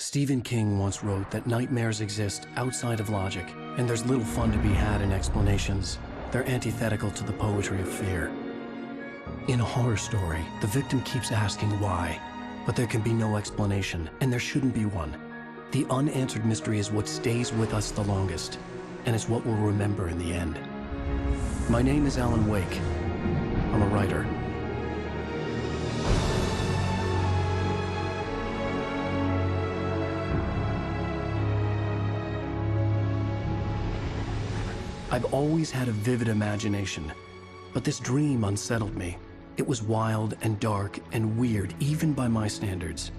Stephen King once wrote that nightmares exist outside of logic, and there's little fun to be had in explanations. They're antithetical to the poetry of fear. In a horror story, the victim keeps asking why, but there can be no explanation, and there shouldn't be one. The unanswered mystery is what stays with us the longest, and it's what we'll remember in the end. My name is Alan Wake. I'm a writer. I've always had a vivid imagination, but this dream unsettled me. It was wild and dark and weird, even by my standards.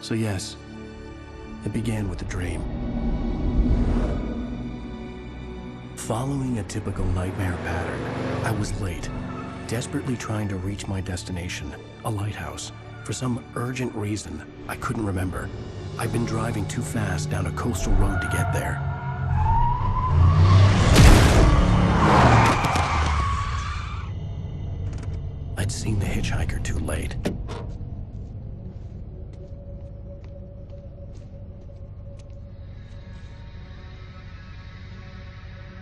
So yes, it began with a dream. Following a typical nightmare pattern, I was late, desperately trying to reach my destination, a lighthouse. For some urgent reason, I couldn't remember. I'd been driving too fast down a coastal road to get there. I'd seen the hitchhiker too late.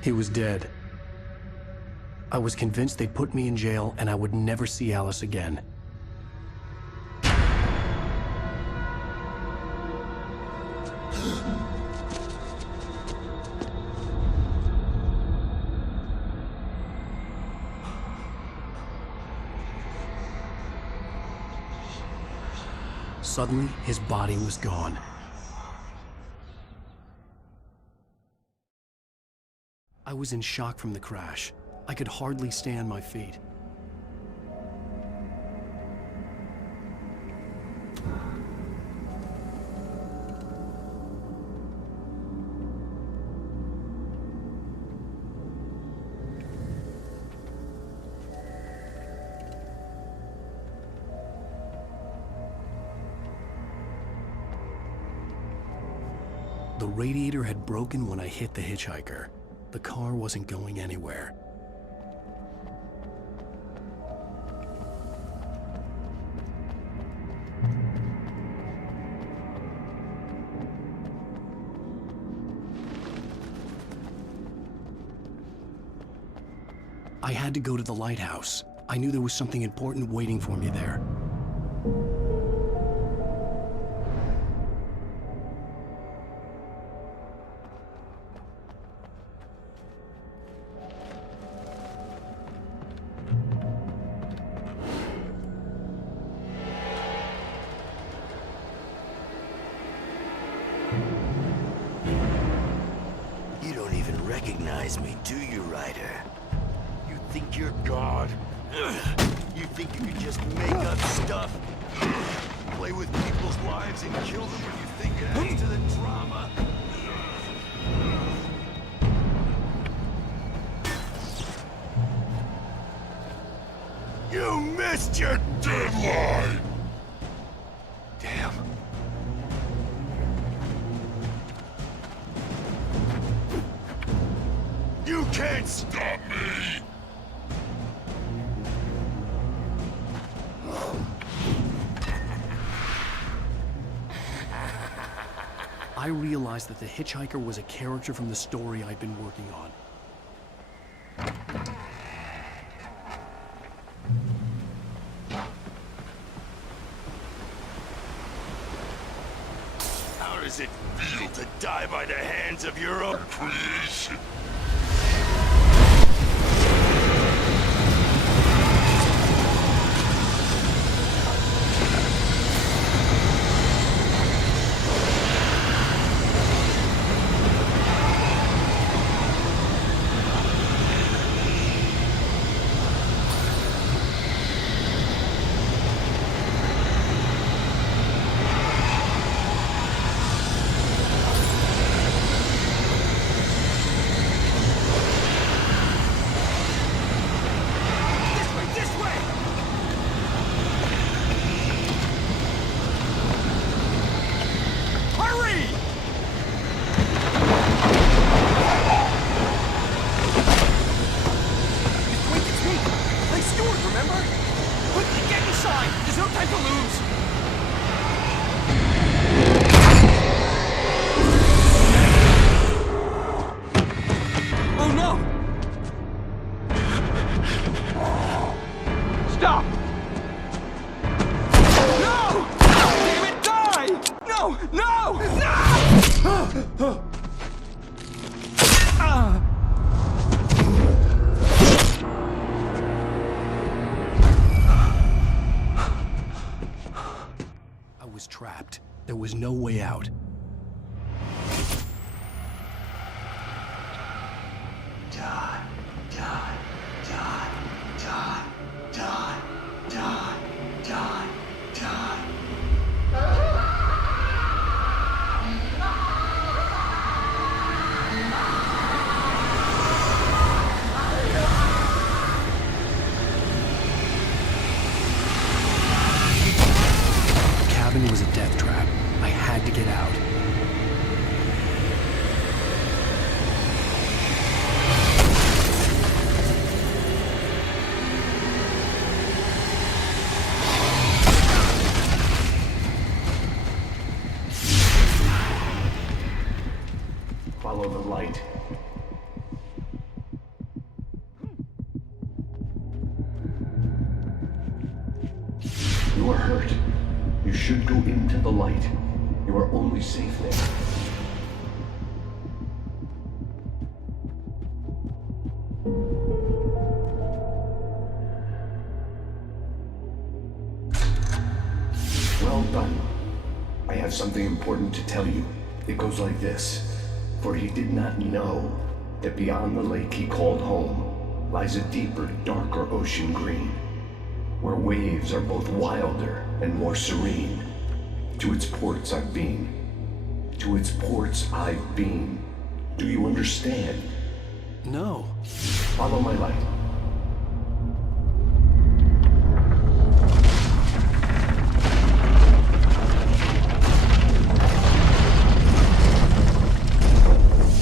He was dead. I was convinced they'd put me in jail and I would never see Alice again. Suddenly, his body was gone. I was in shock from the crash. I could hardly stay on my feet. The radiator had broken when I hit the hitchhiker. The car wasn't going anywhere. I had to go to the lighthouse. I knew there was something important waiting for me there. You don't even recognize me, do you, Ryder? You think you're God? You think you can just make up stuff? Play with people's lives and kill them when you think it adds to the drama? You missed your deadline! Damn. You can't stop me! I realized that the hitchhiker was a character from the story I'd been working on. How does it feel to die by the hands of your own creation? Remember? Quickly, get inside! There's no time to lose! There was no way out. Die, die, die, die, die, die, die, die. The cabin was a death trap. I had to get out. Follow the light. You are hurt. You should go into the light. You are only safe there. Well done. I have something important to tell you. It goes like this. For he did not know that beyond the lake he called home lies a deeper, darker ocean green, where waves are both wilder and more serene. To its ports I've been. To its ports I've been. Do you understand? No. Follow my light.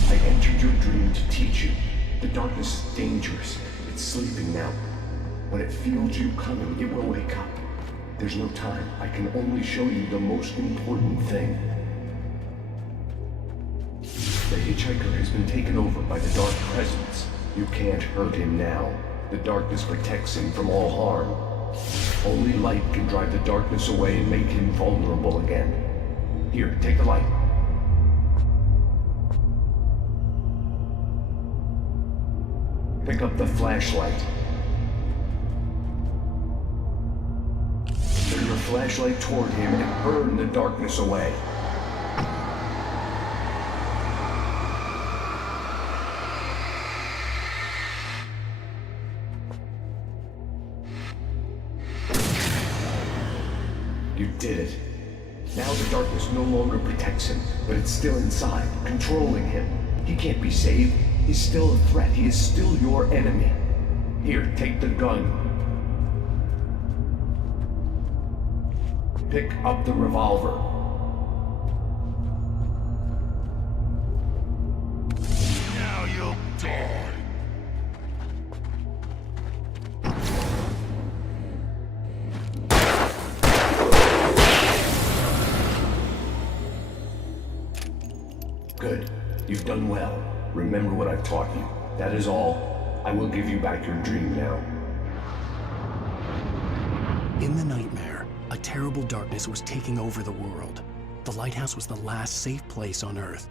I entered your dream to teach you. The darkness is dangerous. It's sleeping now. When it feels you coming, it will wake up. There's no time. I can only show you the most important thing. The hitchhiker has been taken over by the dark presence. You can't hurt him now. The darkness protects him from all harm. Only light can drive the darkness away and make him vulnerable again. Here, take the light. Pick up the flashlight. Turn your flashlight toward him and burn the darkness away. You did it. Now the darkness no longer protects him, but it's still inside, controlling him. He can't be saved. He's still a threat. He is still your enemy. Here, take the gun. Pick up the revolver. Now you'll die. Good. You've done well. Remember what I've taught you. That is all. I will give you back your dream now. In the nightmare, a terrible darkness was taking over the world. The lighthouse was the last safe place on Earth.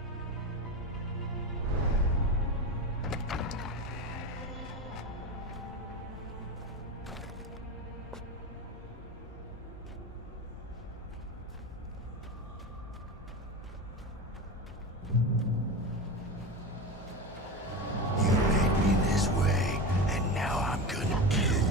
You made me this way, and now I'm gonna kill you.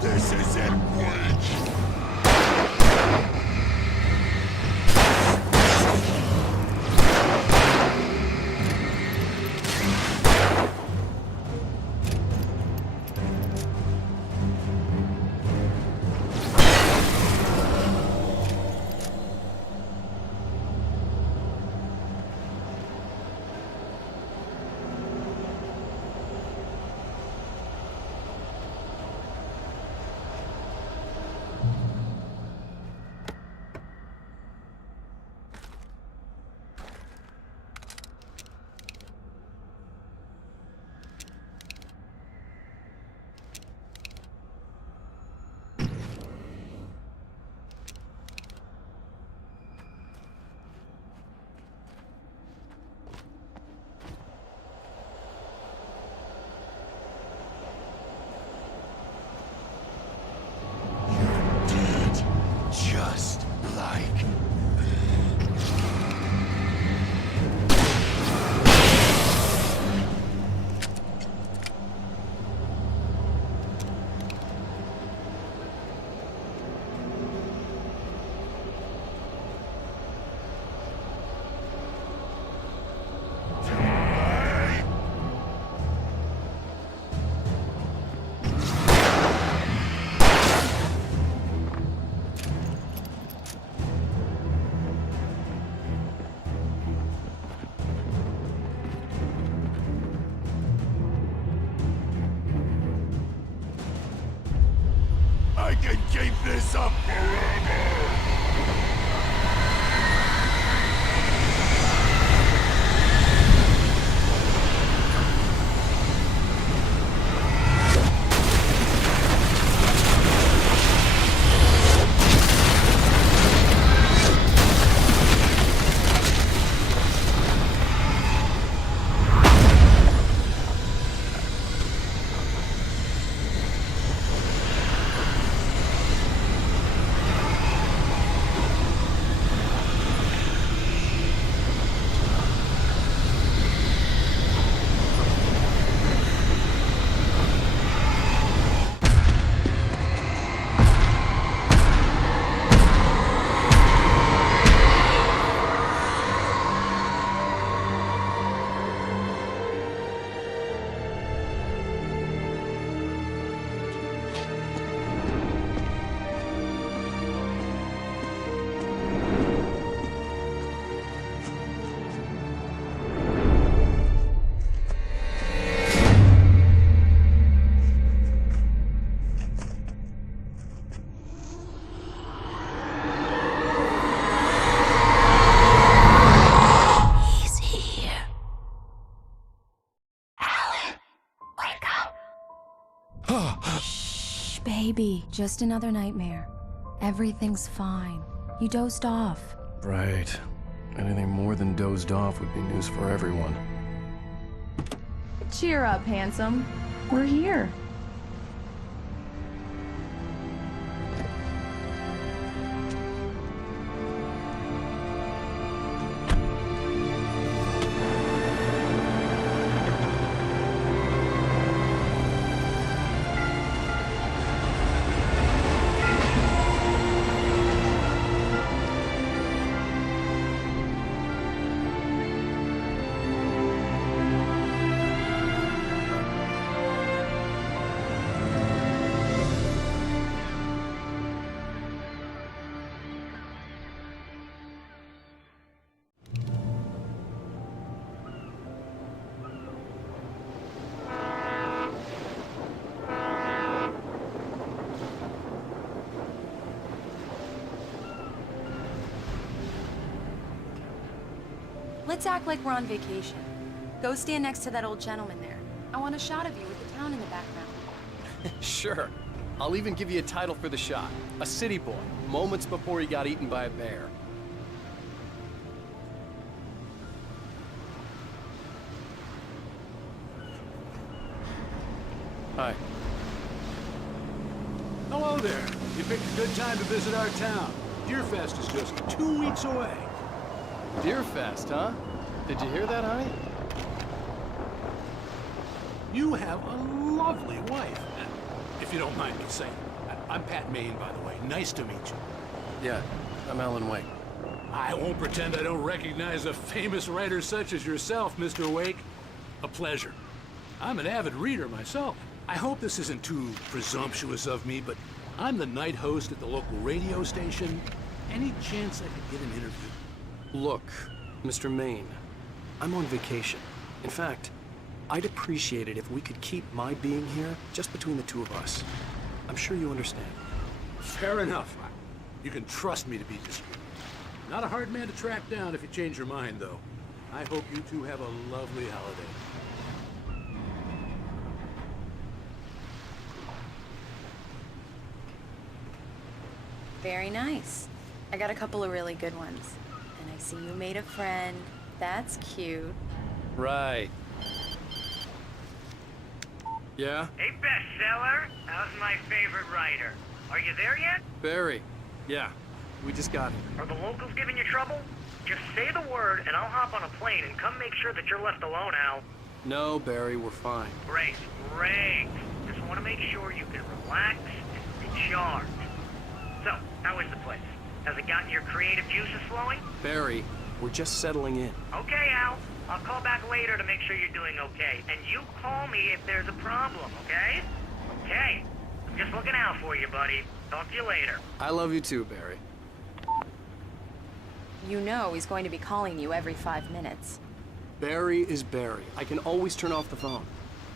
This is it, Wake. I can keep this up forever! Shh, baby. Just another nightmare. Everything's fine. You dozed off. Right. Anything more than dozed off would be news for everyone. Cheer up, handsome. We're here. Let's act like we're on vacation. Go stand next to that old gentleman there. I want a shot of you with the town in the background. Sure. I'll even give you a title for the shot. A city boy, moments before he got eaten by a bear. Hi. Hello there. You picked a good time to visit our town. Deerfest is just 2 weeks away. Deerfest, huh? Did you hear that, honey? You have a lovely wife. And if you don't mind me saying, I'm Pat Maine, by the way. Nice to meet you. Yeah, I'm Alan Wake. I won't pretend I don't recognize a famous writer such as yourself, Mr. Wake. A pleasure. I'm an avid reader myself. I hope this isn't too presumptuous of me, but I'm the night host at the local radio station. Any chance I could get an interview? Look, Mr. Maine, I'm on vacation. In fact, I'd appreciate it if we could keep my being here just between the two of us. I'm sure you understand. Fair enough. You can trust me to be discreet. Not a hard man to track down if you change your mind, though. I hope you two have a lovely holiday. Very nice. I got a couple of really good ones. And I see you made a friend. That's cute. Right. Yeah? Hey, bestseller. How's my favorite writer? Are you there yet? Barry. Yeah, we just got here. Are the locals giving you trouble? Just say the word, and I'll hop on a plane and come make sure that you're left alone, Al. No, Barry, we're fine. Great, great. Just want to make sure you can relax and recharge. So, how is the place? Has it gotten your creative juices flowing? Barry, we're just settling in. Okay, Al. I'll call back later to make sure you're doing okay. And you call me if there's a problem, okay? Okay. I'm just looking out for you, buddy. Talk to you later. I love you too, Barry. You know he's going to be calling you every 5 minutes. Barry is Barry. I can always turn off the phone.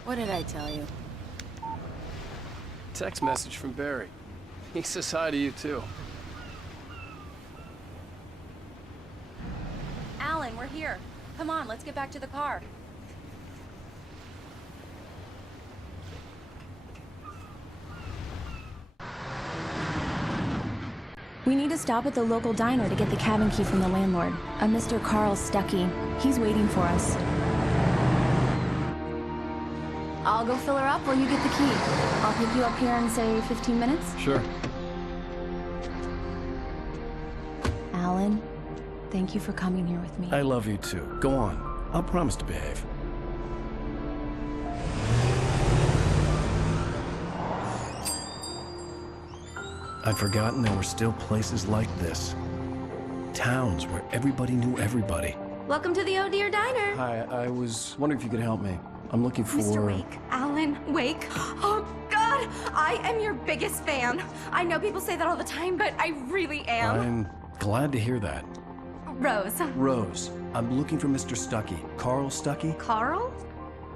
What did I tell you? Text message from Barry. He says hi to you, too. Alan, we're here. Come on, let's get back to the car. We need to stop at the local diner to get the cabin key from the landlord, a Mr. Carl Stuckey. He's waiting for us. I'll go fill her up while you get the key. I'll pick you up here in, say, 15 minutes? Sure. Alan, thank you for coming here with me. I love you too. Go on. I'll promise to behave. I'd forgotten there were still places like this. Towns where everybody knew everybody. Welcome to the Oh Dear Diner. Hi, I was wondering if you could help me. I'm looking for... Mr. Wake. Alan Wake. Oh, God! I am your biggest fan. I know people say that all the time, but I really am. I'm glad to hear that. Rose. Rose, I'm looking for Mr. Stuckey. Carl Stuckey? Carl?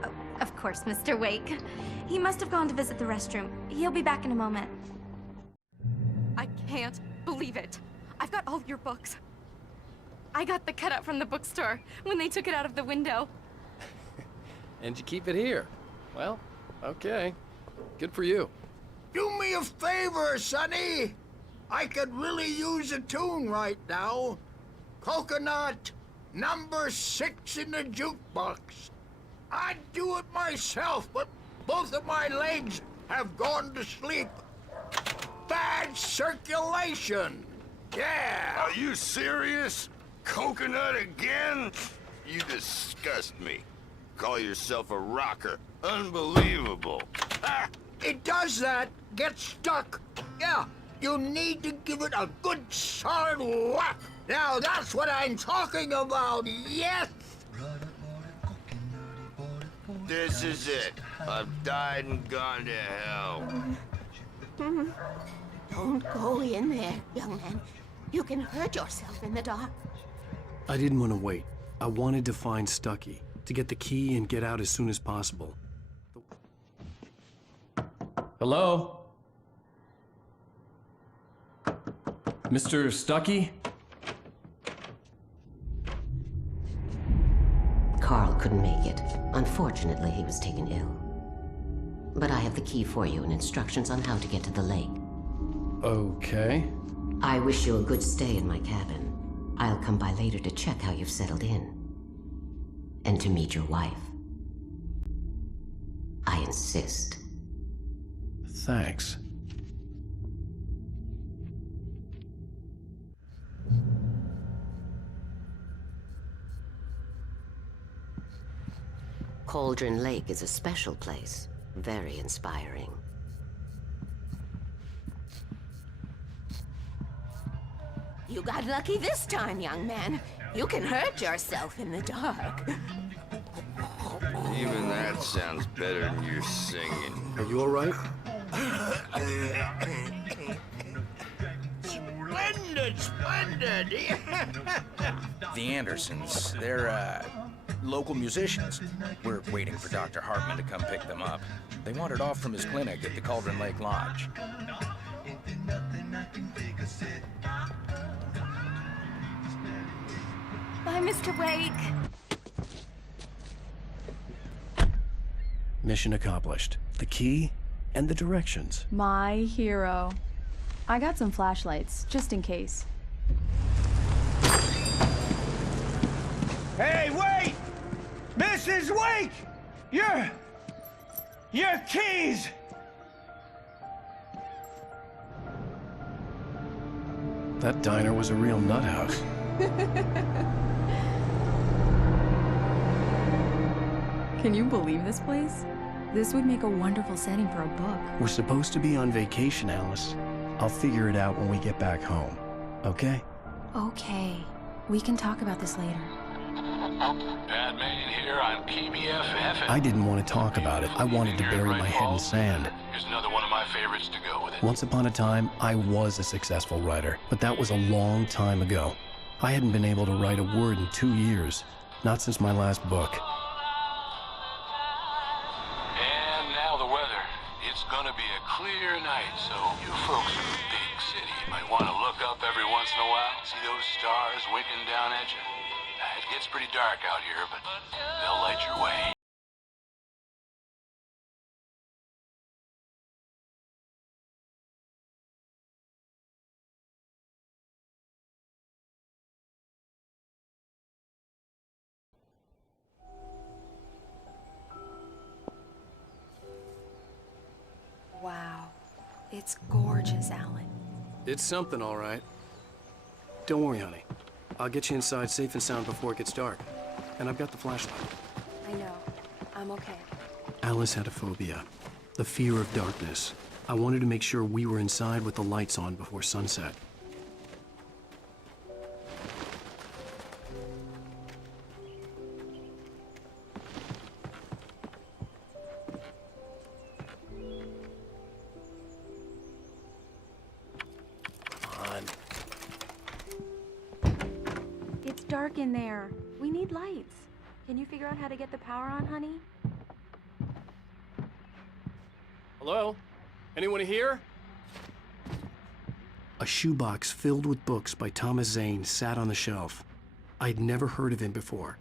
Oh, of course, Mr. Wake. He must have gone to visit the restroom. He'll be back in a moment. I can't believe it. I've got all your books. I got the cutout from the bookstore when they took it out of the window. And you keep it here. Well, okay. Good for you. Do me a favor, Sonny. I could really use a tune right now. Coconut, number 6 in the jukebox. I'd do it myself, but both of my legs have gone to sleep. Bad circulation. Yeah. Are you serious? Coconut again? You disgust me. Call yourself a rocker. Unbelievable. Ah! It does that. Get stuck. Yeah, you need to give it a good solid whack. Now that's what I'm talking about. Yes. This is it. I've died and gone to hell. Don't go in there, young man. You can hurt yourself in the dark. I didn't want to wait. I wanted to find Stuckey, to get the key and get out as soon as possible. Hello? Mr. Stuckey? Carl couldn't make it. Unfortunately, he was taken ill. But I have the key for you and instructions on how to get to the lake. Okay. I wish you a good stay in my cabin. I'll come by later to check how you've settled in. And to meet your wife. I insist. Thanks. Cauldron Lake is a special place. Very inspiring. You got lucky this time, young man. You can hurt yourself in the dark. Even that sounds better than your singing. Are you all right? Splendid, splendid. The Andersons, they're, local musicians. We're waiting for Dr. Hartman to come pick them up. They wandered off from his clinic at the Cauldron Lake Lodge. Bye, Mr. Wake. Mission accomplished. The key and the directions. My hero. I got some flashlights, just in case. Hey, wait! Mrs. Wake! Your keys! That diner was a real nut house. Can you believe this place? This would make a wonderful setting for a book. We're supposed to be on vacation, Alice. I'll figure it out when we get back home. Okay? Okay. We can talk about this later. Bad man here on PBF. I didn't want to talk about it. I wanted to bury my head in sand. Here's another one of my favorites to go with it. Once upon a time, I was a successful writer, but that was a long time ago. I hadn't been able to write a word in 2 years. Not since my last book. And now the weather. It's gonna be a clear night. night, so you folks from the big city might want to look up every once in a while. See those stars winking down at you? It gets pretty dark out here, but they'll light your way. Wow. It's gorgeous, Alan. It's something, all right. Don't worry, honey. I'll get you inside safe and sound before it gets dark. And I've got the flashlight. I know. I'm okay. Alice had a phobia, the fear of darkness. I wanted to make sure we were inside with the lights on before sunset. It's dark in there. We need lights. Can you figure out how to get the power on, honey? Hello? Anyone here? A shoebox filled with books by Thomas Zane sat on the shelf. I'd never heard of him before.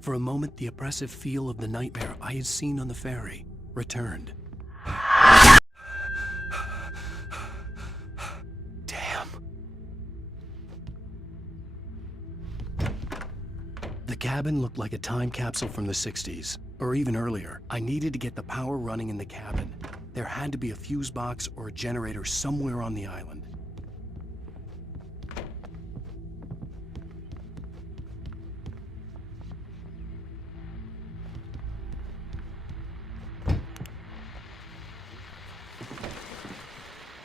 For a moment, the oppressive feel of the nightmare I had seen on the ferry returned. Damn. The cabin looked like a time capsule from the 60s, or even earlier. I needed to get the power running in the cabin. There had to be a fuse box or a generator somewhere on the island.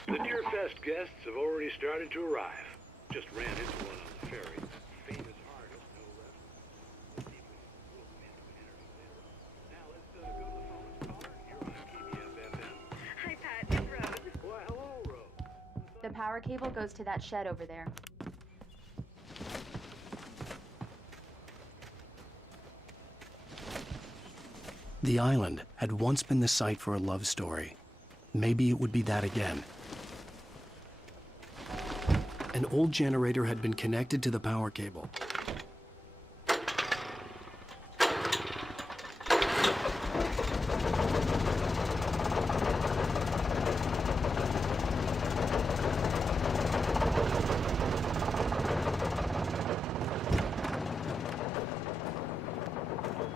The Deerfest guests have already started to arrive. Just ran into one on the ferry. Famous artist, no less. Now let's go to the phone. Caller, you're on KBFFM. Hi, Pat. It's Rose. Why, hello, Rose. The power cable goes to that shed over there. The island had once been the site for a love story. Maybe it would be that again. An old generator had been connected to the power cable.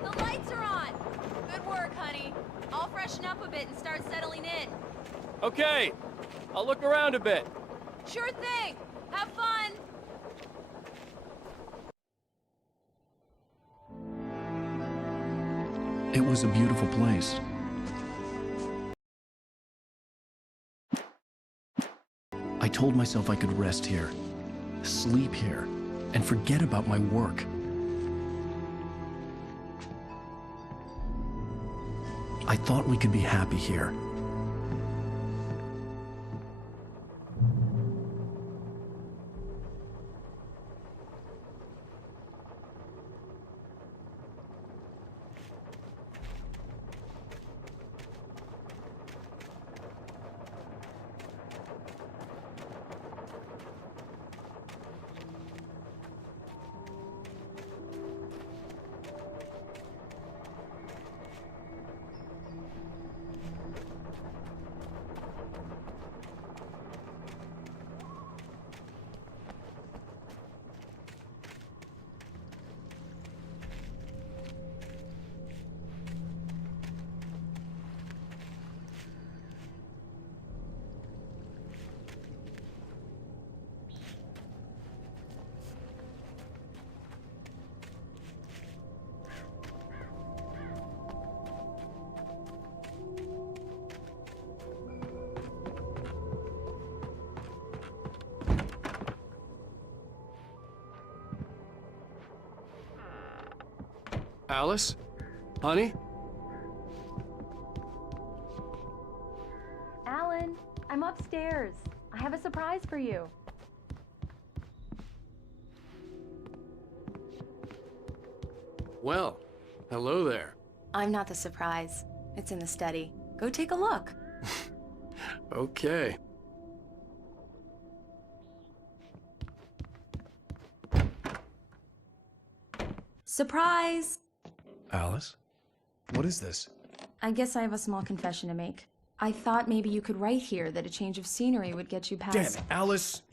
The lights are on! Good work, honey. I'll freshen up a bit and start settling in. Okay, I'll look around a bit. Sure thing! Have fun! It was a beautiful place. I told myself I could rest here, sleep here, and forget about my work. I thought we could be happy here. Alice? Honey? Alan, I'm upstairs. I have a surprise for you. Well, hello there. I'm not the surprise. It's in the study. Go take a look. Okay. Surprise! Alice? What is this? I guess I have a small confession to make. I thought maybe you could write here that a change of scenery would get you past... Damn it, Alice,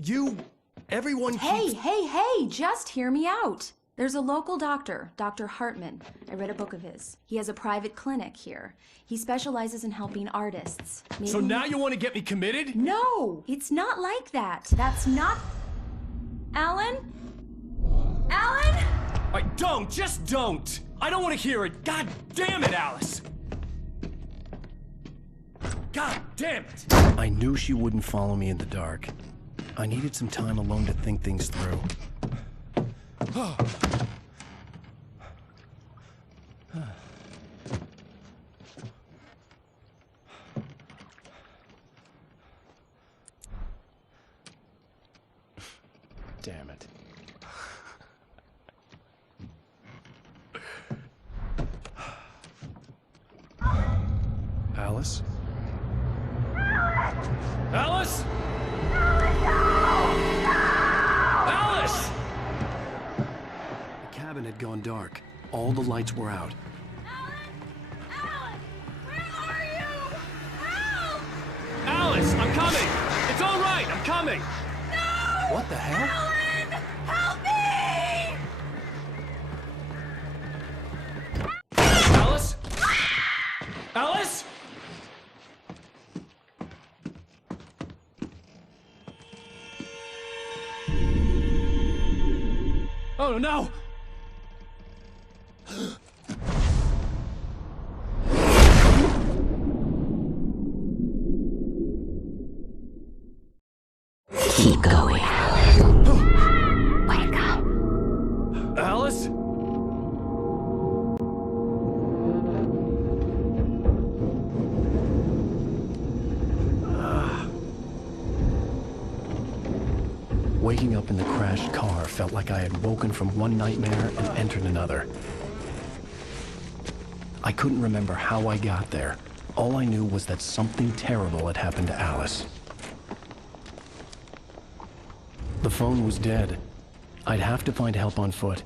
everyone keeps... Hey, just hear me out. There's a local doctor, Dr. Hartman. I read a book of his. He has a private clinic here. He specializes in helping artists. Maybe... So now you want to get me committed? No, it's not like that. That's not... Alan? Alan? Just don't! I don't want to hear it! God damn it, Alice! God damn it! I knew she wouldn't follow me in the dark. I needed some time alone to think things through. Damn it. Alice? Alice? Alice! The cabin had gone dark. All the lights were out. Alan! Where are you? Help! Alice, I'm coming! It's all right, I'm coming! No! What the hell? Alan! Help me! Alice? Alice? Oh no! Keep going. Wake up. Alice? Waking up in the crashed car felt like I had woken from one nightmare and entered another. I couldn't remember how I got there. All I knew was that something terrible had happened to Alice. The phone was dead. I'd have to find help on foot.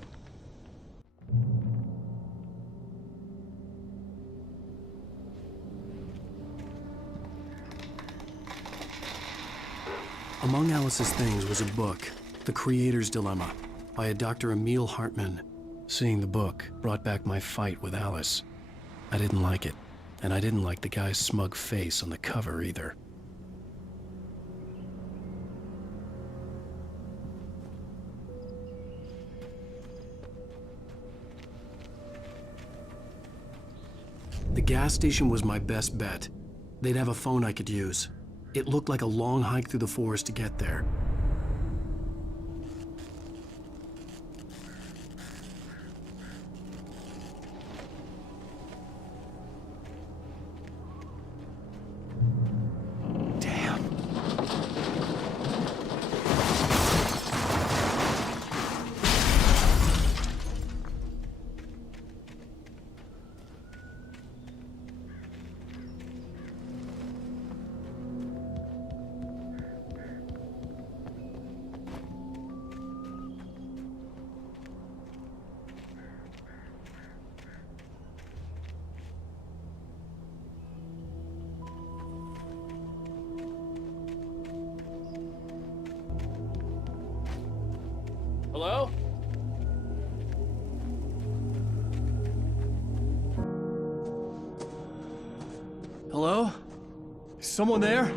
Among Alice's things was a book, The Creator's Dilemma, by a Dr. Emil Hartman. Seeing the book brought back my fight with Alice. I didn't like it, and I didn't like the guy's smug face on the cover either. The gas station was my best bet. They'd have a phone I could use. It looked like a long hike through the forest to get there. Damn. Hello? Hello? Is someone there?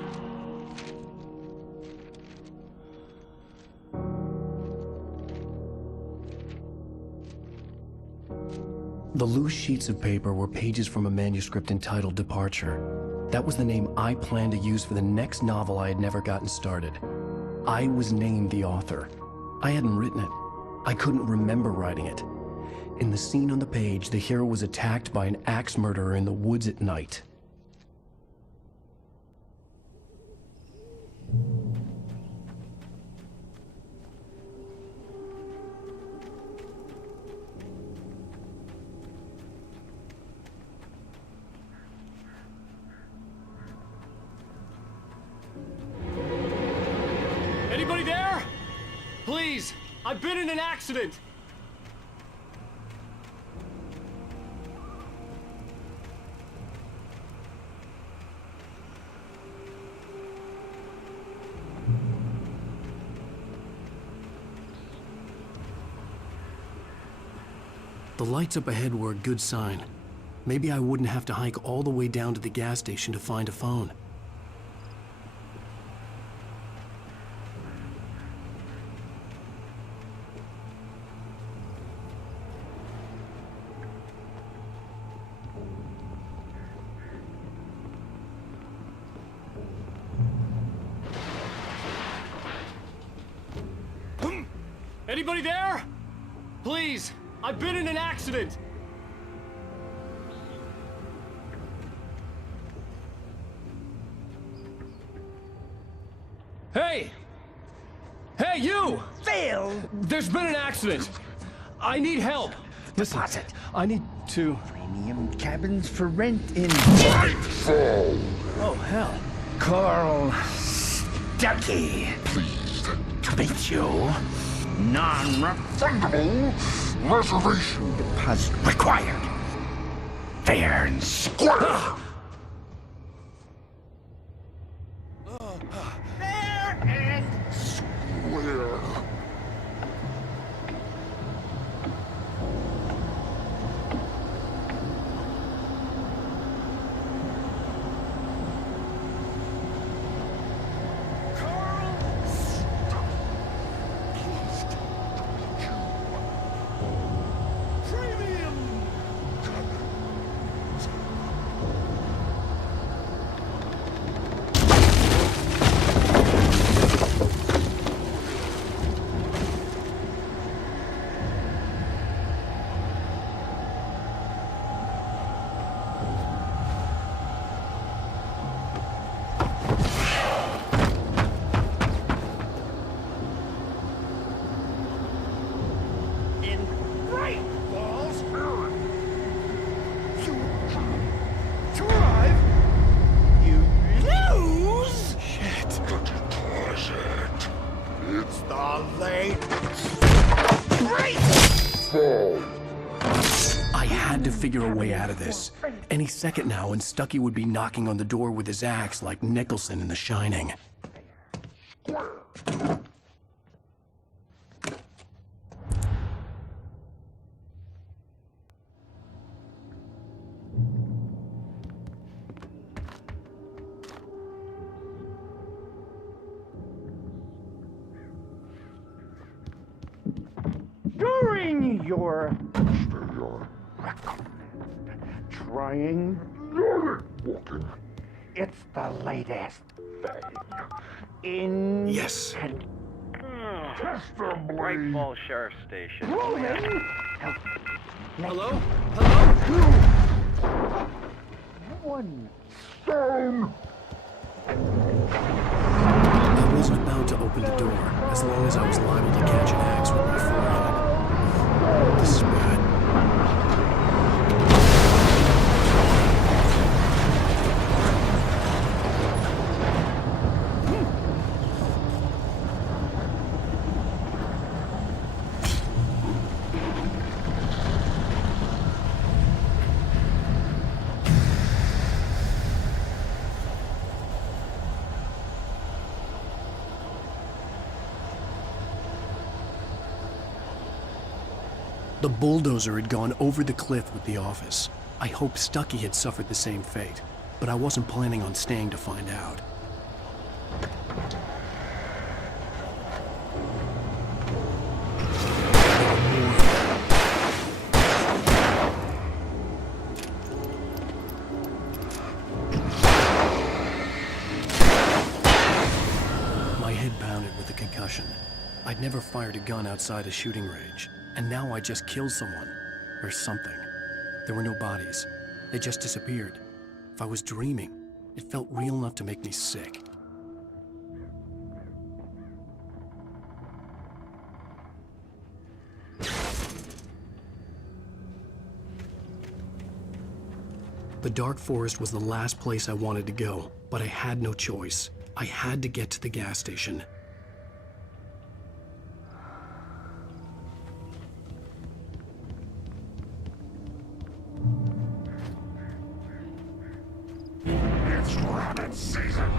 The loose sheets of paper were pages from a manuscript entitled Departure. That was the name I planned to use for the next novel I had never gotten started. I was named the author. I hadn't written it. I couldn't remember writing it. In the scene on the page, the hero was attacked by an axe murderer in the woods at night. Anybody there? Please, I've been in an accident. The lights up ahead were a good sign. Maybe I wouldn't have to hike all the way down to the gas station to find a phone. Anybody there? Please, I've been in an accident. Hey! Hey, you! Phil! There's been an accident. I need help. Listen, I need to... premium cabins for rent in... Oh, hell. Carl Stuckey. Pleased to meet you. Non-refundable reservation deposit required. Fair and square. Fair and square. I had to figure a way out of this. Any second now, and Stuckey would be knocking on the door with his axe like Nicholson in The Shining. During your trying walking, it's the latest thing in Yes. Great Falls Sheriff Station. Rolling. Hello? Hello? One stone. I wasn't about to open the door, as long as I was liable to catch an axe with my forehead. This is bad. The bulldozer had gone over the cliff with the office. I hoped Stuckey had suffered the same fate, but I wasn't planning on staying to find out. My head pounded with a concussion. I'd never fired a gun outside a shooting range. And now I just killed someone. or something. There were no bodies. They just disappeared. If I was dreaming, it felt real enough to make me sick. The dark forest was the last place I wanted to go, but I had no choice. I had to get to the gas station. It's rabbit season.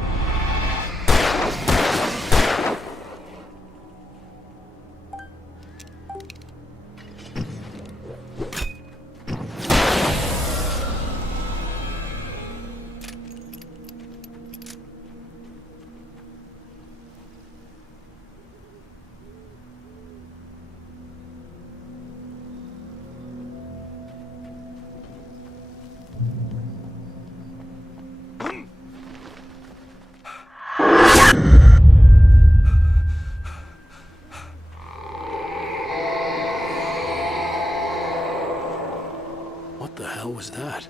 What the hell was that?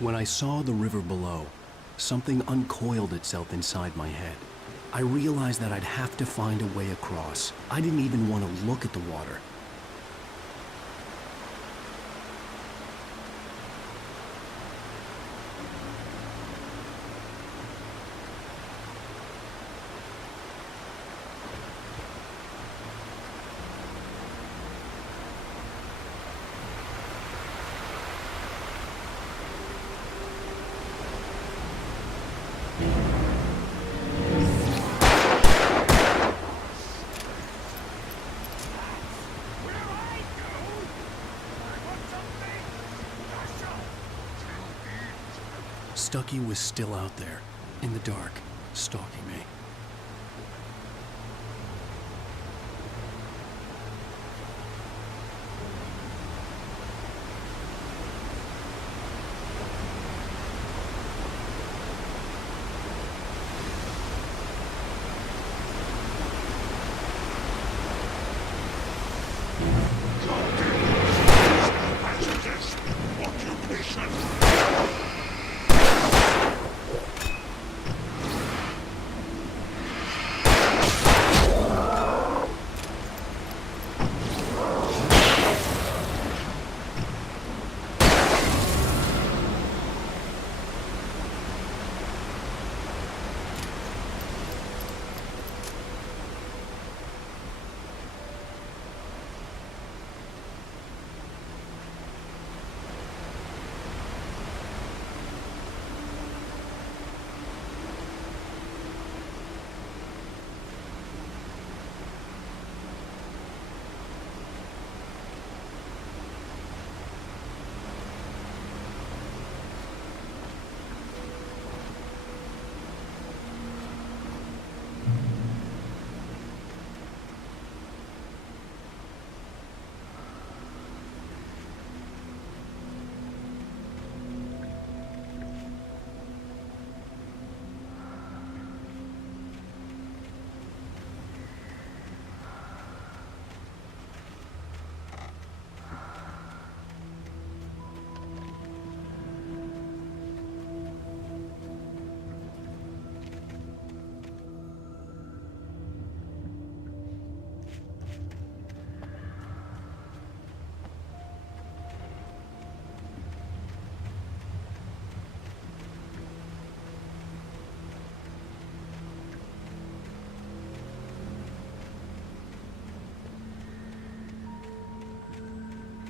When I saw the river below, something uncoiled itself inside my head. I realized that I'd have to find a way across. I didn't even want to look at the water. Stucky was still out there, in the dark, stalking me.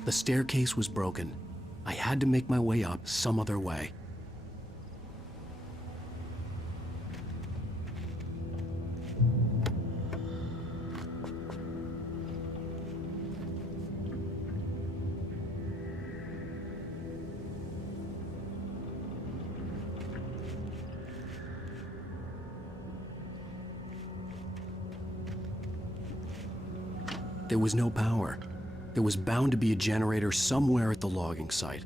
The staircase was broken. I had to make my way up some other way. There was no power. There was bound to be a generator somewhere at the logging site.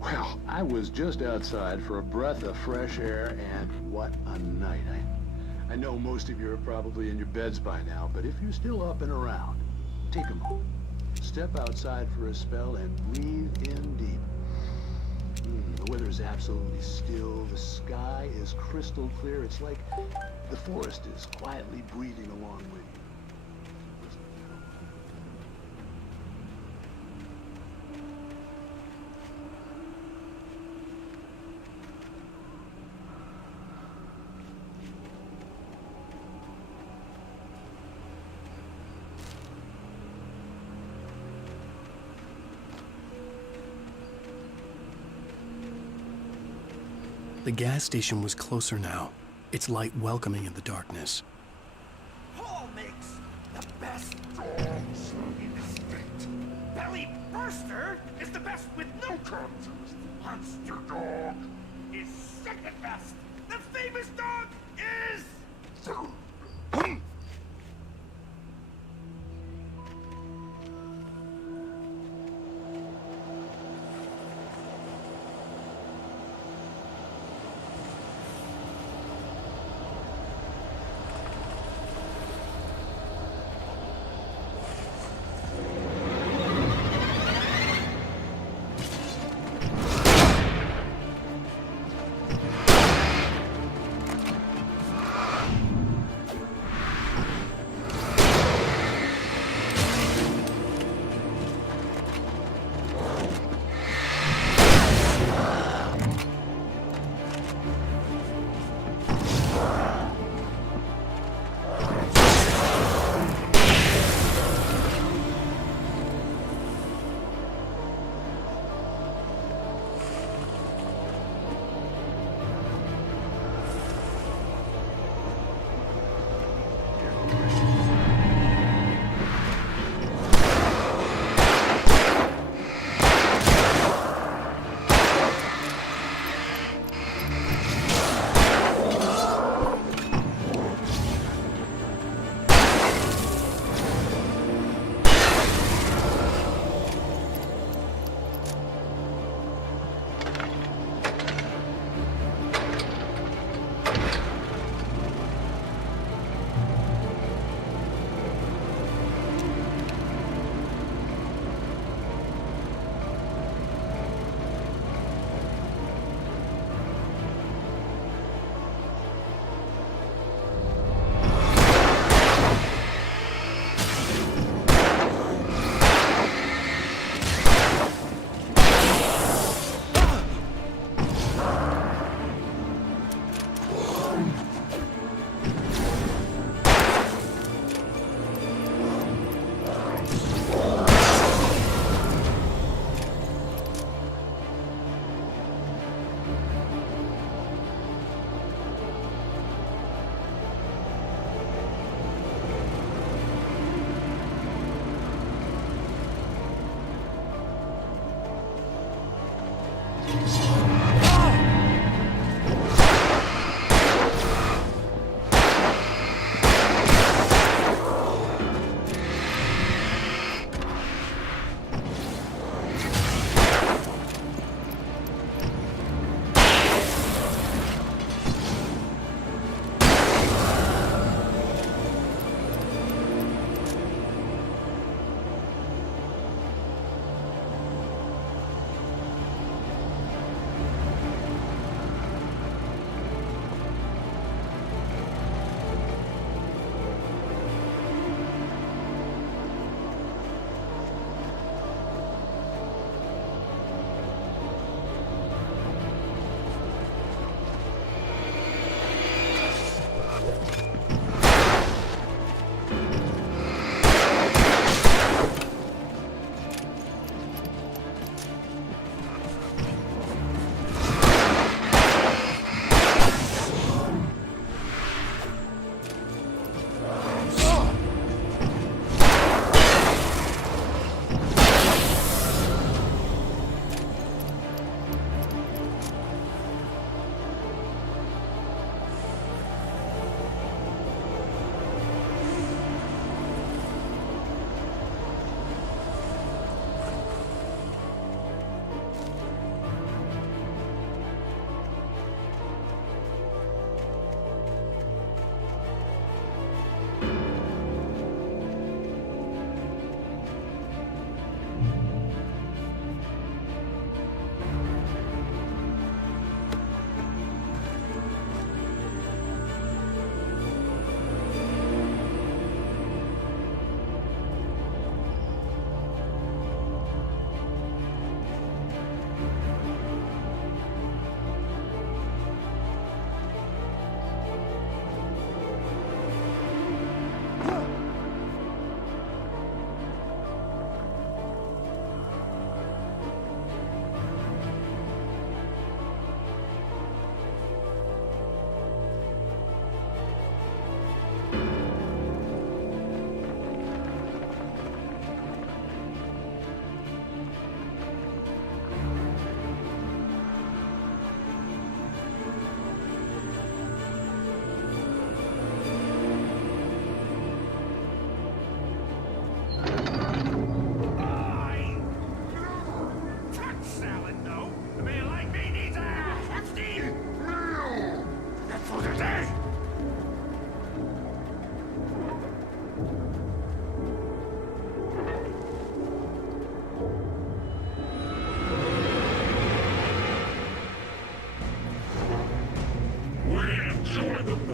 Well, I was just outside for a breath of fresh air, and what a night. I know most of you are probably in your beds by now, but if you're still up and around, take a moment. Step outside for a spell and breathe in deep. The weather is absolutely still. The sky is crystal clear. It's like the forest is quietly breathing along with you. The gas station was closer now, its light welcoming in the darkness. Paul makes the best dogs in the state. Belly Burster is the best with no crumbs. Monster Dog is second best. The famous dog is...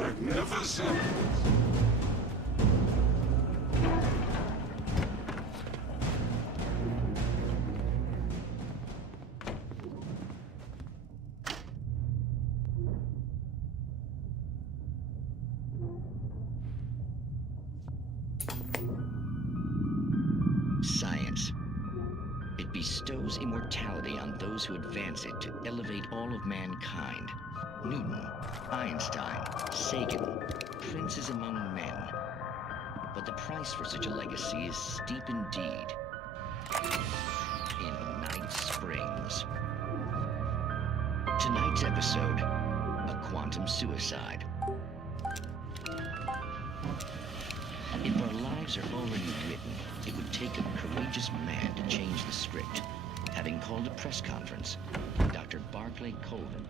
Magnificent! Science. It bestows immortality on those who advance it to elevate all of mankind. Newton, Einstein, Sagan, princes among men. But the price for such a legacy is steep indeed. In Night Springs. Tonight's episode, a quantum suicide. If our lives are already written, it would take a courageous man to change the script. Having called a press conference, Dr. Barclay Colvin.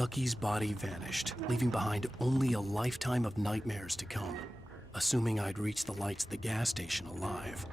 Stucky's body vanished, leaving behind only a lifetime of nightmares to come, assuming I'd reached the lights of the gas station alive.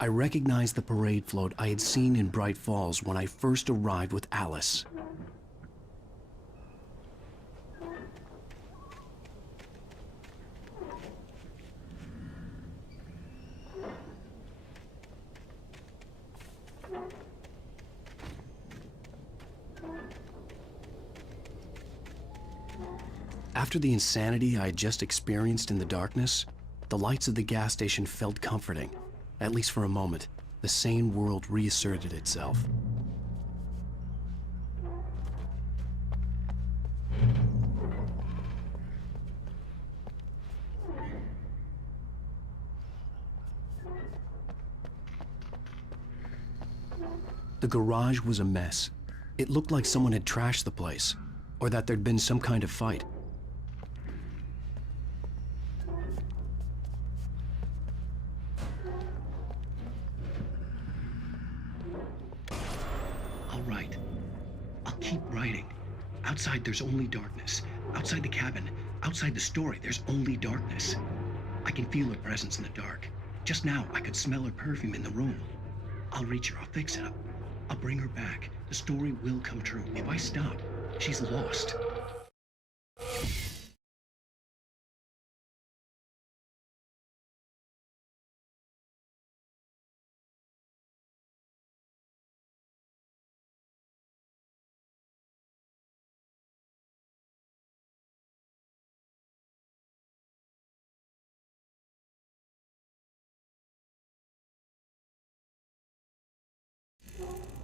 I recognized the parade float I had seen in Bright Falls when I first arrived with Alice. After the insanity I had just experienced in the darkness, the lights of the gas station felt comforting. At least for a moment, the sane world reasserted itself. The garage was a mess. It looked like someone had trashed the place, or that there'd been some kind of fight. I'll write. I'll keep writing. Outside, there's only darkness. Outside the cabin, outside the story, there's only darkness. I can feel her presence in the dark. Just now, I could smell her perfume in the room. I'll reach her, I'll fix it up. I'll bring her back. The story will come true. If I stop, she's lost.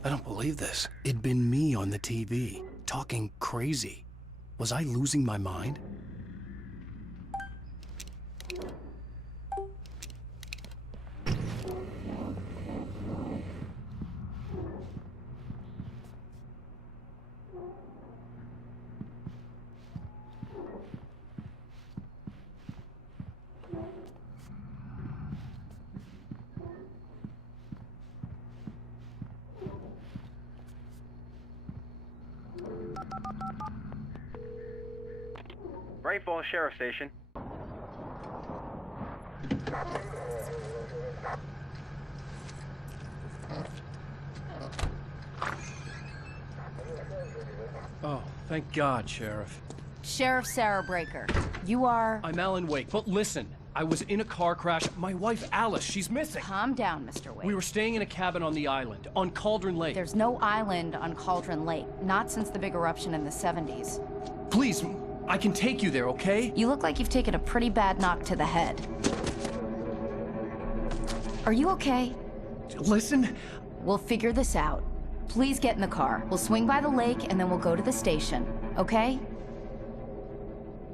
I don't believe this. It'd been me on the TV, talking crazy. Was I losing my mind? Bright Falls Sheriff Station. Oh, thank God, Sheriff. Sheriff Sarah Breaker. You are... I'm Alan Wake, but listen. I was in a car crash. My wife, Alice, she's missing. Calm down, Mr. Wake. We were staying in a cabin on the island, on Cauldron Lake. There's no island on Cauldron Lake. Not since the big eruption in the 70s. Please, I can take you there, okay? You look like you've taken a pretty bad knock to the head. Are you okay? Listen. We'll figure this out. Please get in the car. We'll swing by the lake and then we'll go to the station, okay?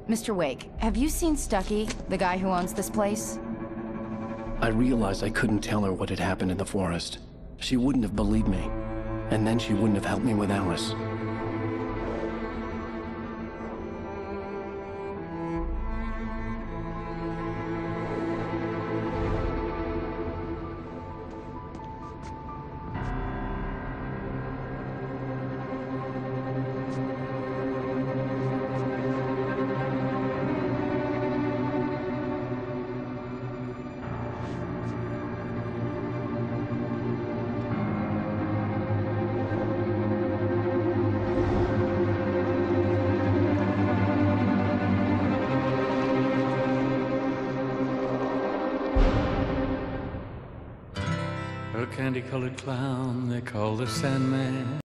Mr. Wake, have you seen Stucky, the guy who owns this place? I realized I couldn't tell her what had happened in the forest. She wouldn't have believed me. And then she wouldn't have helped me with Alice. A candy-colored clown they call the Sandman.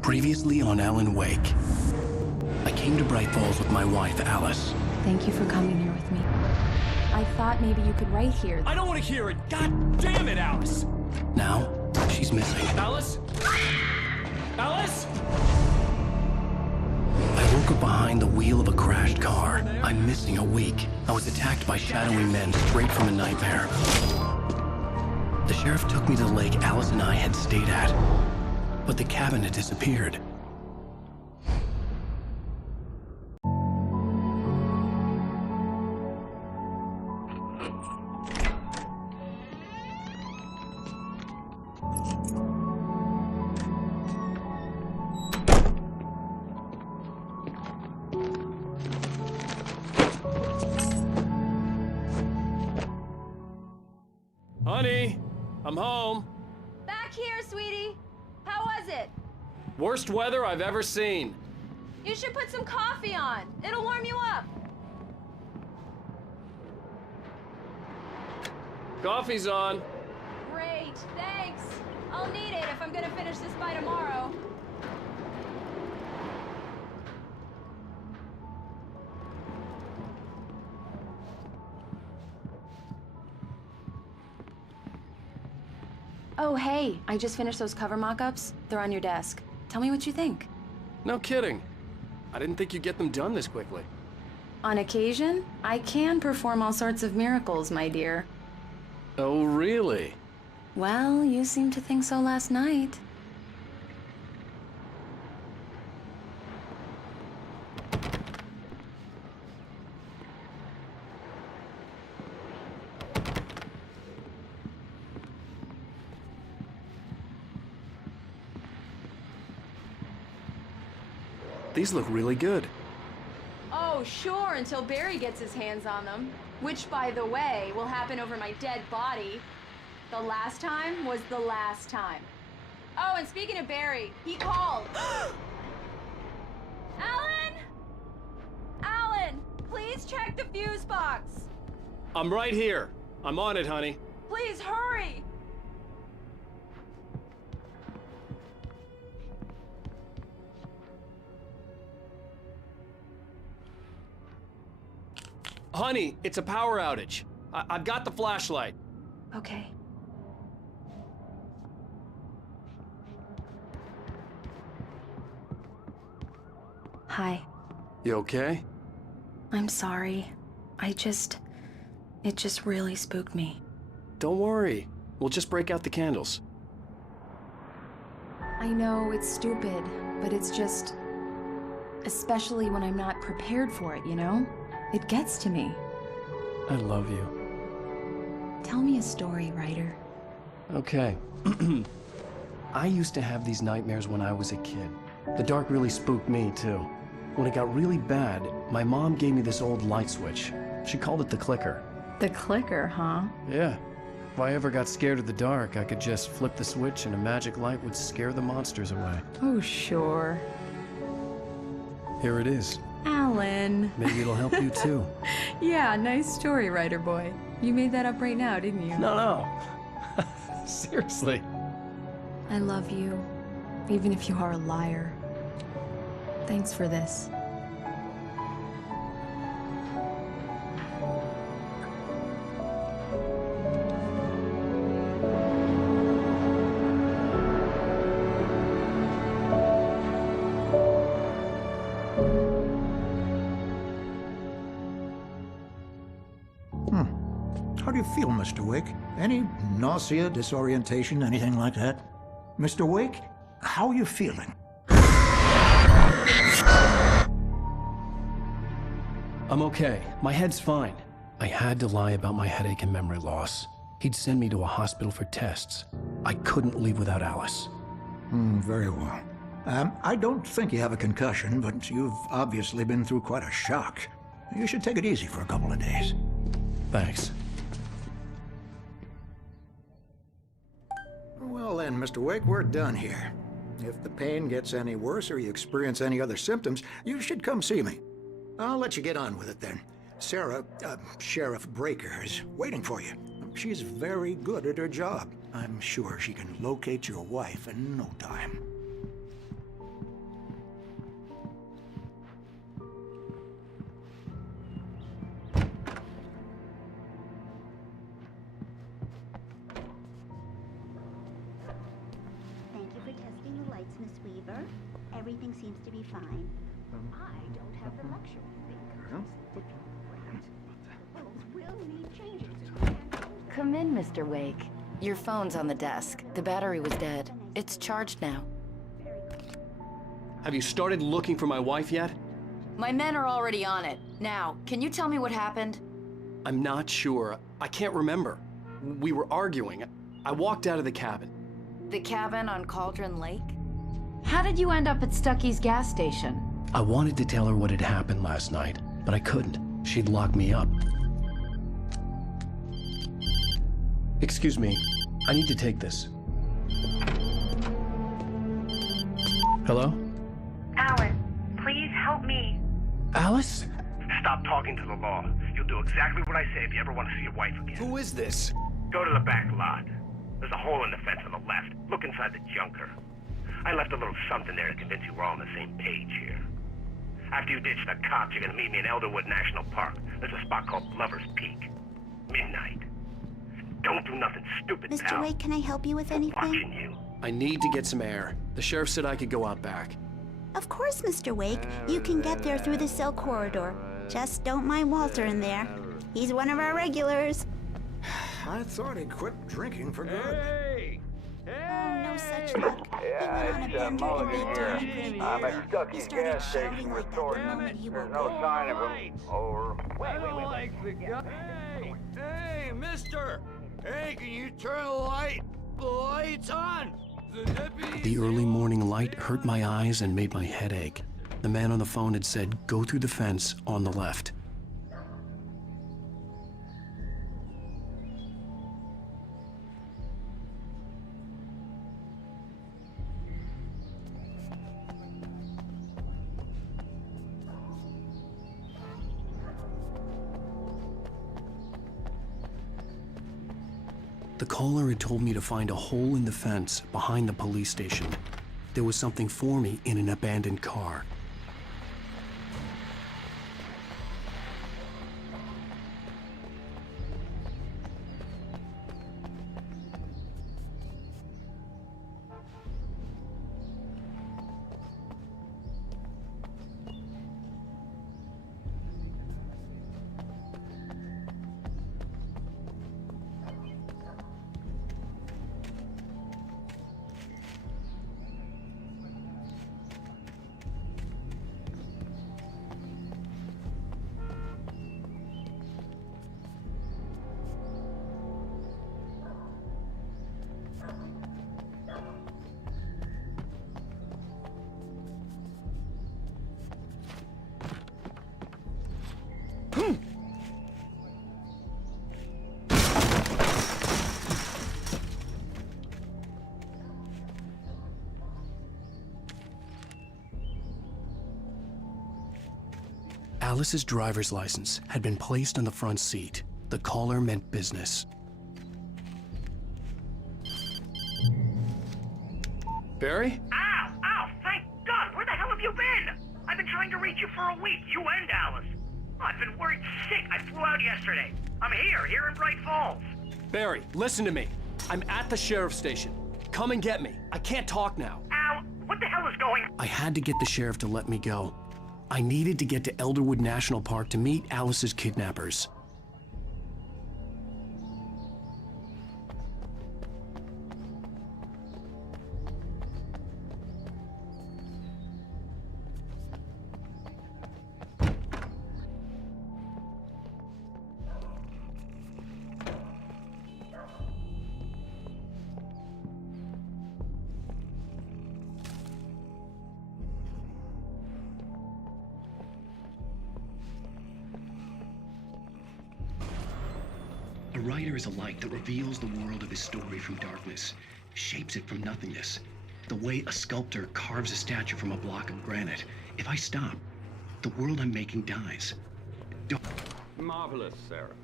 Previously on Alan Wake, I came to Bright Falls with my wife, Alice. Thank you for coming here with me. I thought maybe you could write here. I don't want to hear it! God damn it, Alice! Now, she's missing. Alice? Alice? I woke up behind the wheel of a crashed car. I'm missing a week. I was attacked by shadowy men straight from a nightmare. The sheriff took me to the lake Alice and I had stayed at, but the cabin had disappeared. Honey, I'm home. Back here, sweetie. How was it? Worst weather I've ever seen. You should put some coffee on. It'll warm you up. Coffee's on. Great, thanks. I'll need it if I'm gonna finish this by tomorrow. Oh, hey, I just finished those cover mock-ups. They're on your desk. Tell me what you think. No kidding. I didn't think you'd get them done this quickly. On occasion, I can perform all sorts of miracles, my dear. Oh, really? Well, you seemed to think so last night. These look really good. Oh, sure, until Barry gets his hands on them. Which, by the way, will happen over my dead body. The last time was the last time. Oh, and speaking of Barry, he called. Alan! Alan, please check the fuse box. I'm right here. I'm on it, honey. Please hurry. Honey, it's a power outage. I've got the flashlight. Okay. Hi. You okay? I'm sorry. It just really spooked me. Don't worry. We'll just break out the candles. I know it's stupid, but it's just... especially when I'm not prepared for it, you know? It gets to me. I love you. Tell me a story, writer. Okay. I used to have these nightmares when I was a kid. The dark really spooked me, too. When it got really bad, my mom gave me this old light switch. She called it the clicker. The clicker, huh? Yeah. If I ever got scared of the dark, I could just flip the switch and a magic light would scare the monsters away. Oh, sure. Here it is. Alan. Maybe it'll help you, too. Yeah, nice story, writer boy. You made that up right now, didn't you? No. Seriously. I love you, even if you are a liar. Thanks for this. How do you feel, Mr. Wake? Any nausea, disorientation, anything like that? Mr. Wake, how are you feeling? I'm okay. My head's fine. I had to lie about my headache and memory loss. He'd send me to a hospital for tests. I couldn't leave without Alice. Very well. I don't think you have a concussion, but you've obviously been through quite a shock. You should take it easy for a couple of days. Thanks. Well then, Mr. Wake, we're done here. If the pain gets any worse or you experience any other symptoms, you should come see me. I'll let you get on with it then. Sarah, Sheriff Breaker, is waiting for you. She's very good at her job. I'm sure she can locate your wife in no time. Thank you for testing the lights, Miss Weaver. Everything seems to be fine. I don't have the luxury of being will need changing. Come in, Mr. Wake. Your phone's on the desk. The battery was dead. It's charged now. Have you started looking for my wife yet? My men are already on it. Now, can you tell me what happened? I'm not sure. I can't remember. We were arguing. I walked out of the cabin. The cabin on Cauldron Lake? How did you end up at Stucky's gas station? I wanted to tell her what had happened last night, but I couldn't. She'd lock me up. Excuse me. I need to take this. Hello? Alice, please help me. Alice? Stop talking to the law. You'll do exactly what I say if you ever want to see your wife again. Who is this? Go to the back lot. There's a hole in the fence on the left. Look inside the junker. I left a little something there to convince you we're all on the same page here. After you ditch the cops, you're gonna meet me in Elderwood National Park. There's a spot called Lover's Peak. Midnight. Don't do nothing stupid, Mr. pal. Wake, can I help you with anything? Watching you. I need to get some air. The sheriff said I could go out back. Of course, Mr. Wake. You can get there through the cell corridor. Just don't mind Walter in there. He's one of our regulars. I thought he'd quit drinking for good. Oh, no such luck. He went on a bender and beat Danny pretty bad. He started shouting like that the moment he woke up. sign of him. Over. Wait. Hey, mister! Hey, can you turn the lights on? The deputy... The early morning light hurt my eyes and made my head ache. The man on the phone had said, go through the fence on the left. The caller had told me to find a hole in the fence behind the police station. There was something for me in an abandoned car. Alice's driver's license had been placed on the front seat. The caller meant business. Barry? Ow! Thank God! Where the hell have you been? I've been trying to reach you for a week, you and Alice. I've been worried sick. I flew out yesterday. I'm here in Bright Falls. Barry, listen to me. I'm at the sheriff's station. Come and get me. I can't talk now. Al, what the hell is going on? I had to get the sheriff to let me go. I needed to get to Elderwood National Park to meet Alice's kidnappers. A writer is a light that reveals the world of his story from darkness, shapes it from nothingness. The way a sculptor carves a statue from a block of granite. If I stop, the world I'm making dies. Marvelous, Sarah.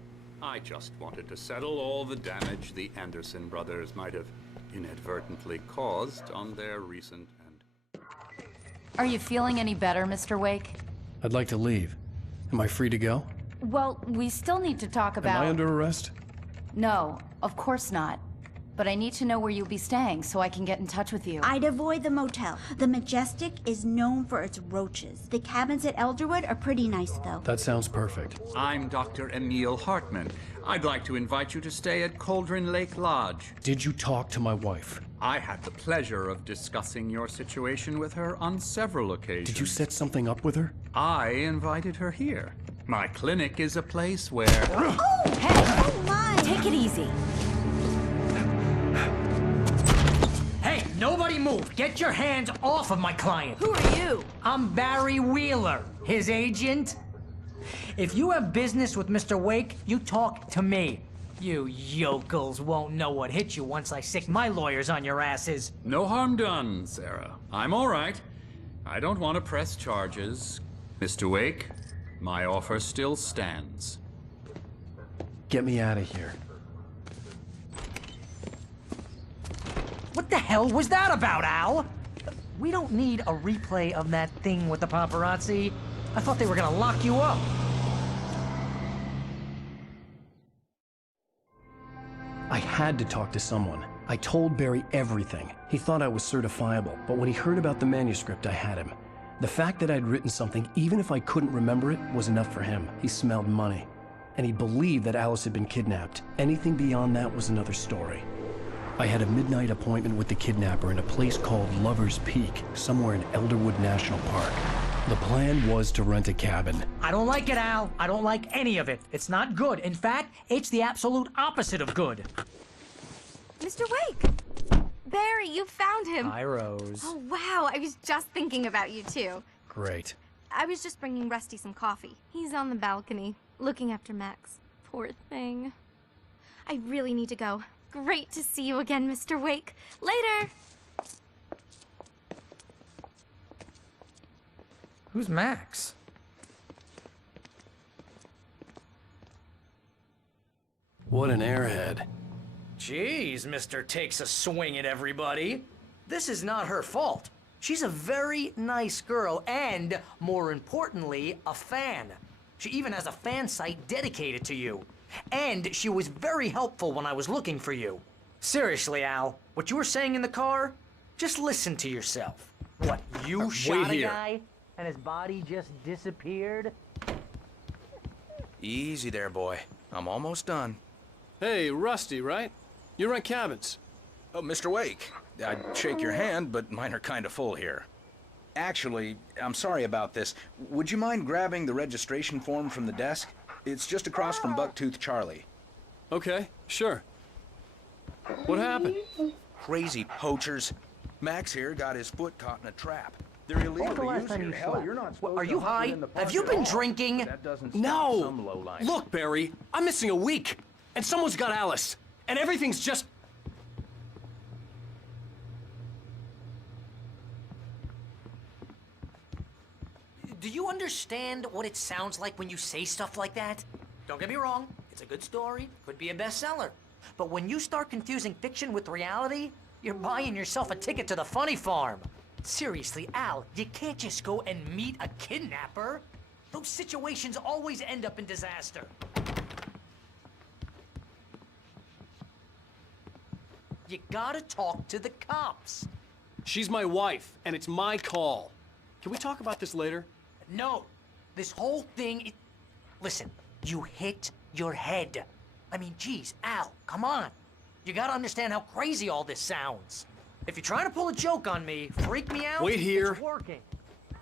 I just wanted to settle all the damage the Anderson brothers might have inadvertently caused on their recent and... Are you feeling any better, Mr. Wake? I'd like to leave. Am I free to go? Well, we still need to talk about... Am I under arrest? No, of course not. But I need to know where you'll be staying so I can get in touch with you. I'd avoid the motel. The Majestic is known for its roaches. The cabins at Elderwood are pretty nice, though. That sounds perfect. I'm Dr. Emil Hartman. I'd like to invite you to stay at Cauldron Lake Lodge. Did you talk to my wife? I had the pleasure of discussing your situation with her on several occasions. Did you set something up with her? I invited her here. My clinic is a place where... Oh! Hey! Oh, my! Take it easy. Hey, nobody move! Get your hands off of my client! Who are you? I'm Barry Wheeler, his agent. If you have business with Mr. Wake, you talk to me. You yokels won't know what hit you once I sick my lawyers on your asses. No harm done, Sarah. I'm all right. I don't want to press charges. Mr. Wake, my offer still stands. Get me out of here. What the hell was that about, Al? We don't need a replay of that thing with the paparazzi. I thought they were gonna lock you up. I had to talk to someone. I told Barry everything. He thought I was certifiable, but when he heard about the manuscript, I had him. The fact that I'd written something, even if I couldn't remember it, was enough for him. He smelled money. And he believed that Alice had been kidnapped. Anything beyond that was another story. I had a midnight appointment with the kidnapper in a place called Lover's Peak, somewhere in Elderwood National Park. The plan was to rent a cabin. I don't like it, Al. I don't like any of it. It's not good. In fact, it's the absolute opposite of good. Mr. Wake! Barry, you found him. Hi, Rose. Oh, wow. I was just thinking about you, too. Great. I was just bringing Rusty some coffee. He's on the balcony, looking after Max. Poor thing. I really need to go. Great to see you again, Mr. Wake. Later! Who's Max? What an airhead. Jeez, Mr. Takes a swing at everybody. This is not her fault. She's a very nice girl and, more importantly, a fan. She even has a fan site dedicated to you. And she was very helpful when I was looking for you. Seriously, Al, what you were saying in the car, just listen to yourself. What, you shot a guy and his body just disappeared? Easy there, boy. I'm almost done. Hey, Rusty, right? You rent cabins. Oh, Mr. Wake, I'd shake your hand, but mine are kind of full here. Actually, I'm sorry about this. Would you mind grabbing the registration form from the desk? It's just across from Bucktooth Charlie. Okay, sure. What happened? Crazy poachers. Max here got his foot caught in a trap. They're illegal to use here. Hell, you're not supposed Are you high? Have you been drinking? No! Look, Barry, I'm missing a week, and someone's got Alice, and everything's just... Do you understand what it sounds like when you say stuff like that? Don't get me wrong, it's a good story, could be a bestseller. But when you start confusing fiction with reality, you're buying yourself a ticket to the funny farm. Seriously, Al, you can't just go and meet a kidnapper. Those situations always end up in disaster. You gotta talk to the cops. She's my wife, and it's my call. Can we talk about this later? No, this whole thing, listen, you hit your head. I mean, geez, Al, come on. You gotta understand how crazy all this sounds. If you're trying to pull a joke on me, freak me out, Wait here. It's working.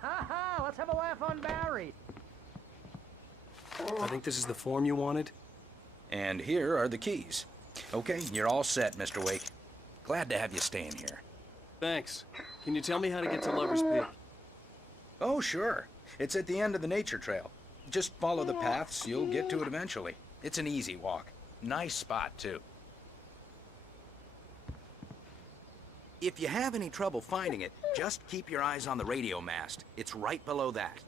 Ha ha, let's have a laugh on Barry. I think this is the form you wanted. And here are the keys. Okay, you're all set, Mr. Wake. Glad to have you staying here. Thanks. Can you tell me how to get to Lover's Peak? Oh, sure. It's at the end of the nature trail. Just follow the paths, you'll get to it eventually. It's an easy walk. Nice spot, too. If you have any trouble finding it, just keep your eyes on the radio mast. It's right below that.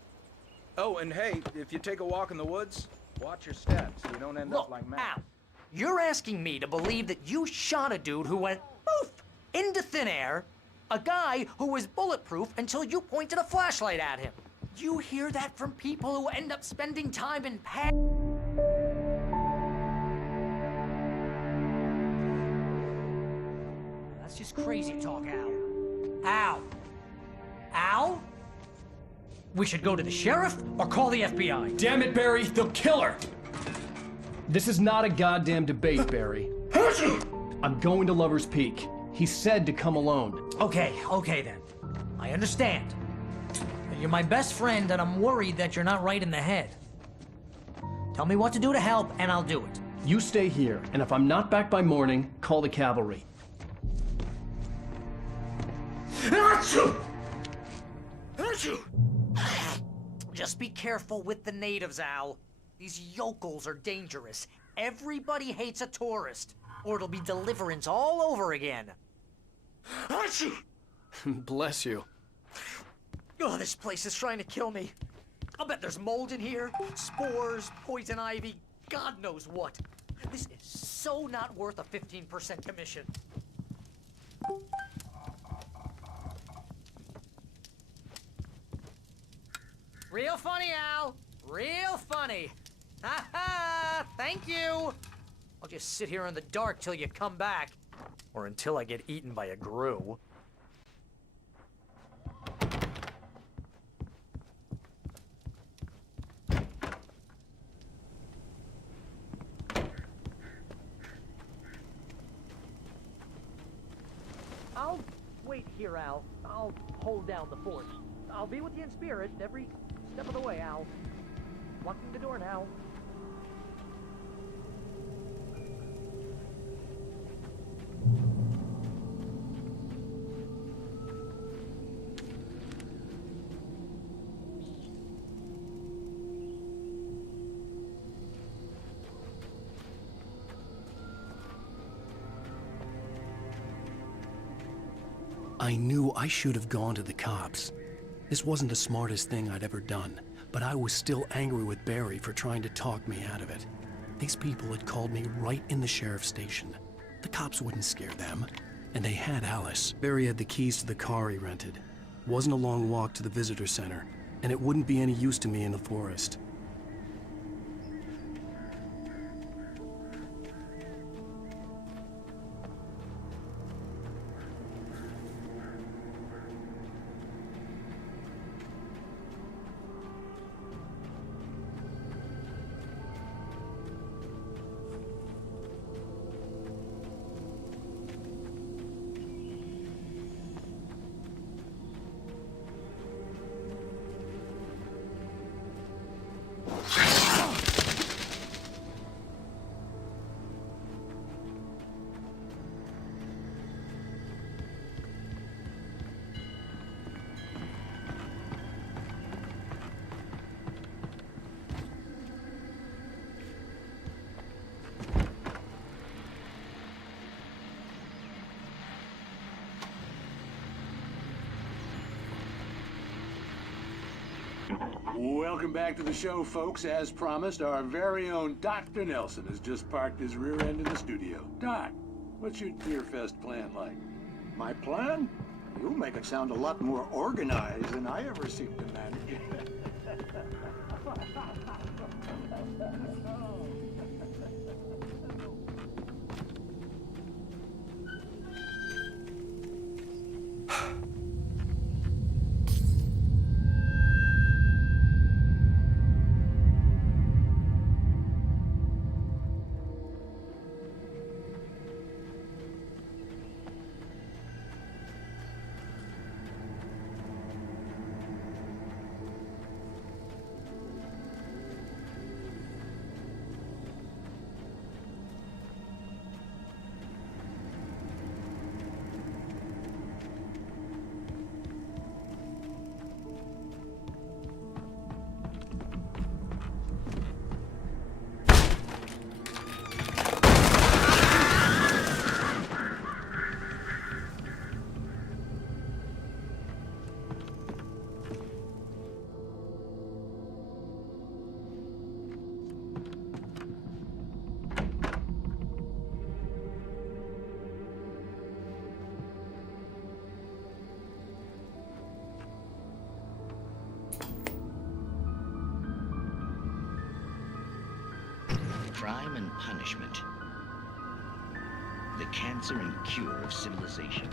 Oh, and hey, if you take a walk in the woods, watch your steps so you don't end up like Matt. Al, you're asking me to believe that you shot a dude who went poof into thin air, a guy who was bulletproof until you pointed a flashlight at him. You hear that from people who end up spending time in That's just crazy talk, Al. Al? Al? We should go to the sheriff or call the FBI. Damn it, Barry, they'll kill her! This is not a goddamn debate, Barry. I'm going to Lover's Peak. He said to come alone. Okay then. I understand. You're my best friend, and I'm worried that you're not right in the head. Tell me what to do to help, and I'll do it. You stay here, and if I'm not back by morning, call the cavalry. Just be careful with the natives, Al. These yokels are dangerous. Everybody hates a tourist, or it'll be Deliverance all over again. Archie! Bless you. Oh, this place is trying to kill me. I'll bet there's mold in here, spores, poison ivy, God knows what. This is so not worth a 15% commission. Real funny, Al. Real funny. Ha ha! Thank you! I'll just sit here in the dark till you come back. Or until I get eaten by a grue. I'll wait here, Al. I'll hold down the fort. I'll be with you in spirit every step of the way, Al. Locking the door now. I knew I should have gone to the cops. This wasn't the smartest thing I'd ever done, but I was still angry with Barry for trying to talk me out of it. These people had called me right in the sheriff's station. The cops wouldn't scare them, and they had Alice. Barry had the keys to the car he rented. It wasn't a long walk to the visitor center, and it wouldn't be any use to me in the forest. Welcome back to the show, folks. As promised, our very own Dr. Nelson has just parked his rear end in the studio. Doc, what's your Deer Fest plan like? My plan? You make it sound a lot more organized than I ever seem to manage. Crime and punishment. The cancer and cure of civilization.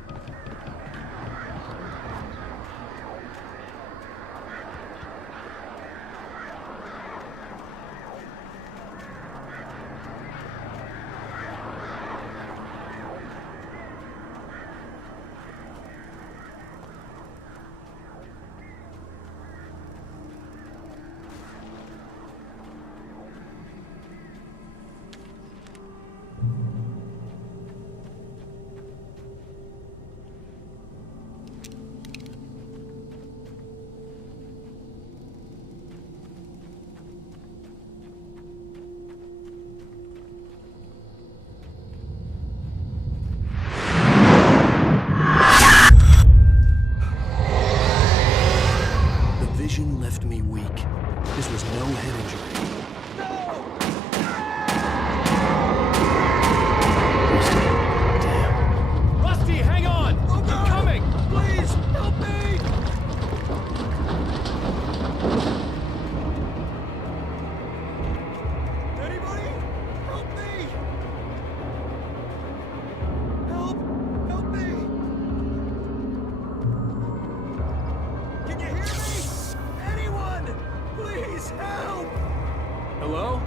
Hello?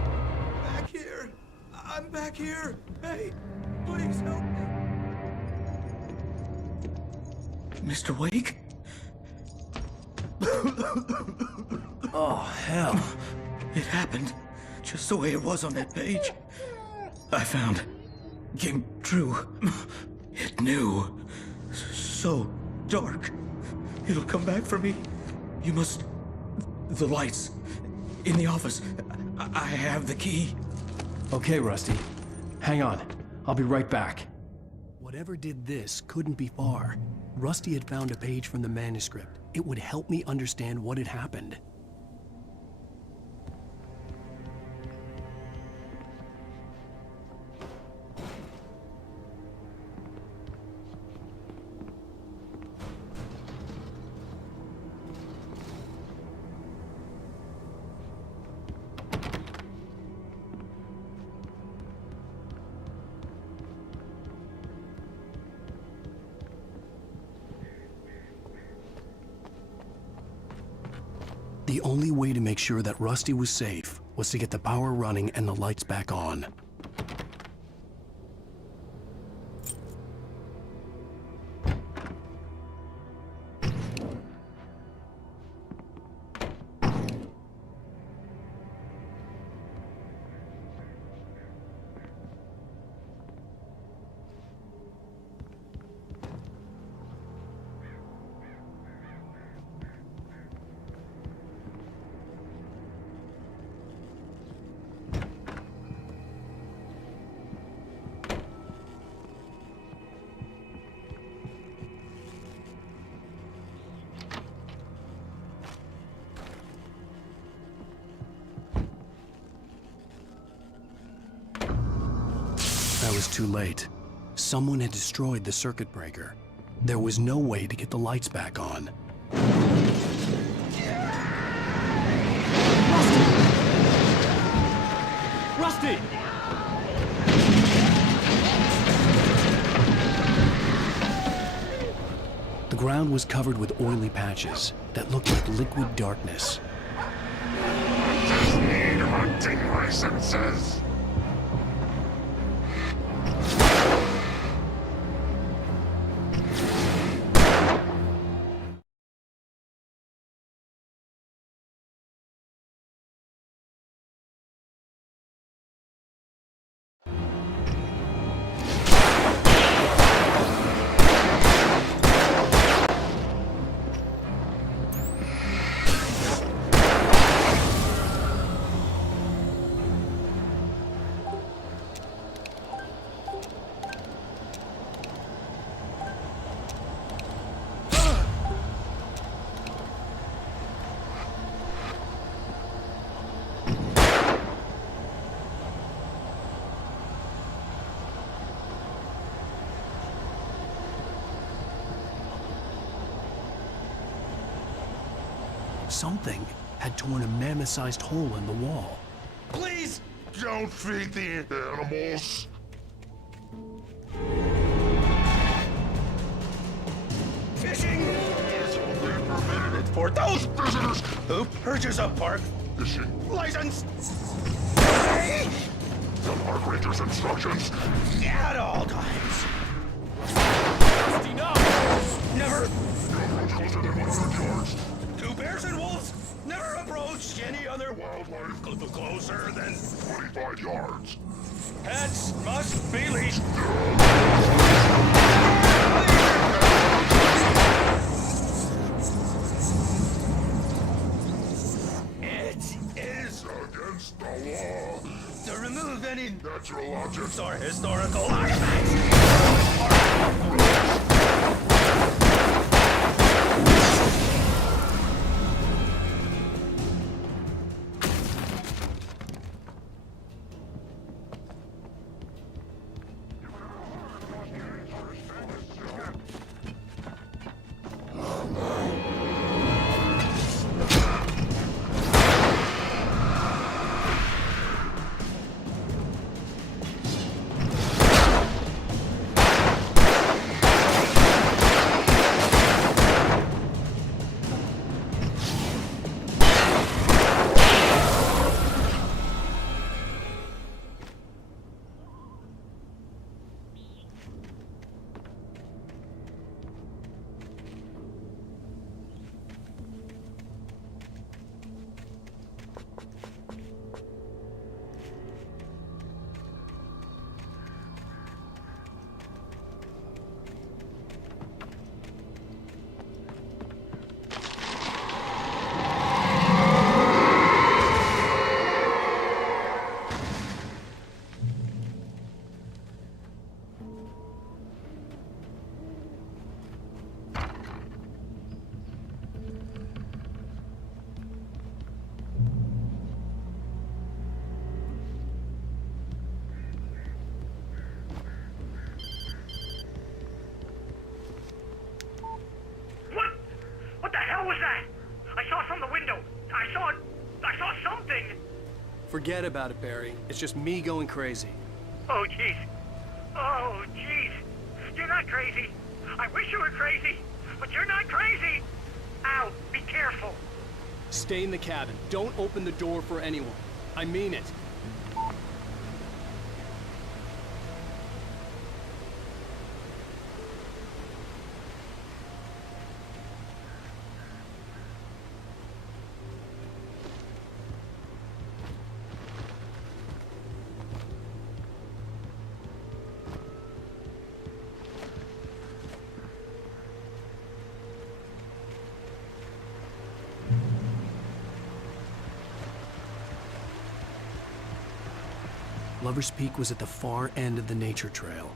Back here. I'm back here. Hey, please help me. Mr. Wake? Oh, hell. It happened just the way it was on that page. I found. Came true. It knew. So dark. It'll come back for me. You must. The lights. In the office. I have the key. Okay, Rusty. Hang on. I'll be right back. Whatever did this couldn't be far. Rusty had found a page from the manuscript. It would help me understand what had happened. The only way to make sure that Rusty was safe was to get the power running and the lights back on. I was too late. Someone had destroyed the circuit breaker. There was no way to get the lights back on. Rusty! The ground was covered with oily patches that looked like liquid darkness. Just need hunting licenses. Something had torn a mammoth-sized hole in the wall. Please don't feed the animals. Fishing is only permitted for those visitors who purchase a park fishing license. Hey! The park ranger's instructions. At all times. Rusty, no! Never. No approach closer than 100 yards. Two bears and wolves never approach any other wildlife closer than 25 yards. Pets must be leashed. It is against the law to remove any natural objects or historical artifacts. Forget about it, Barry. It's just me going crazy. Oh, jeez. Oh, jeez. You're not crazy. I wish you were crazy, but you're not crazy. Ow, be careful. Stay in the cabin. Don't open the door for anyone. I mean it. Lover's Peak was at the far end of the nature trail.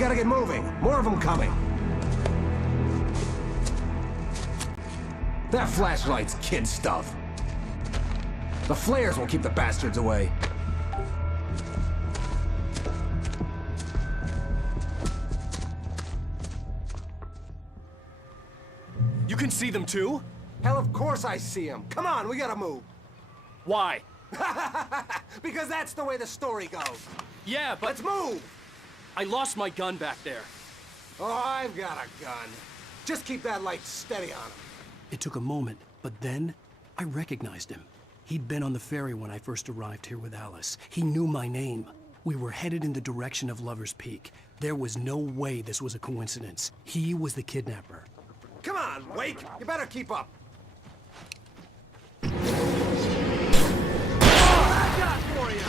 gotta get moving. More of them coming. That flashlight's kid stuff. The flares will keep the bastards away. You can see them too? Hell, of course I see them. Come on, we gotta move. Why? Because that's the way the story goes. Yeah, but... Let's move! I lost my gun back there. Oh, I've got a gun. Just keep that light steady on him. It took a moment, but then I recognized him. He'd been on the ferry when I first arrived here with Alice. He knew my name. We were headed in the direction of Lover's Peak. There was no way this was a coincidence. He was the kidnapper. Come on, Wake! You better keep up. Oh, I got for you!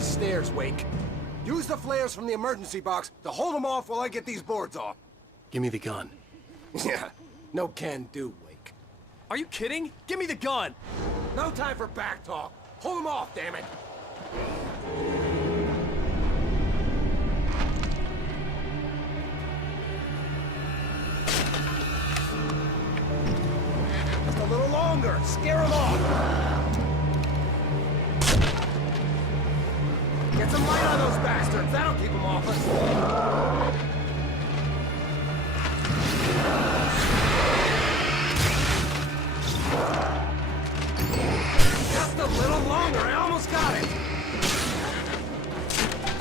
Stairs, Wake. Use the flares from the emergency box to hold them off while I get these boards off. Give me the gun. Yeah, no can do, Wake. Are you kidding? Give me the gun! No time for back talk. Hold them off, damn it. Just a little longer. Scare them off. Get some light on those bastards. That'll keep them off us. Just a little longer. I almost got it.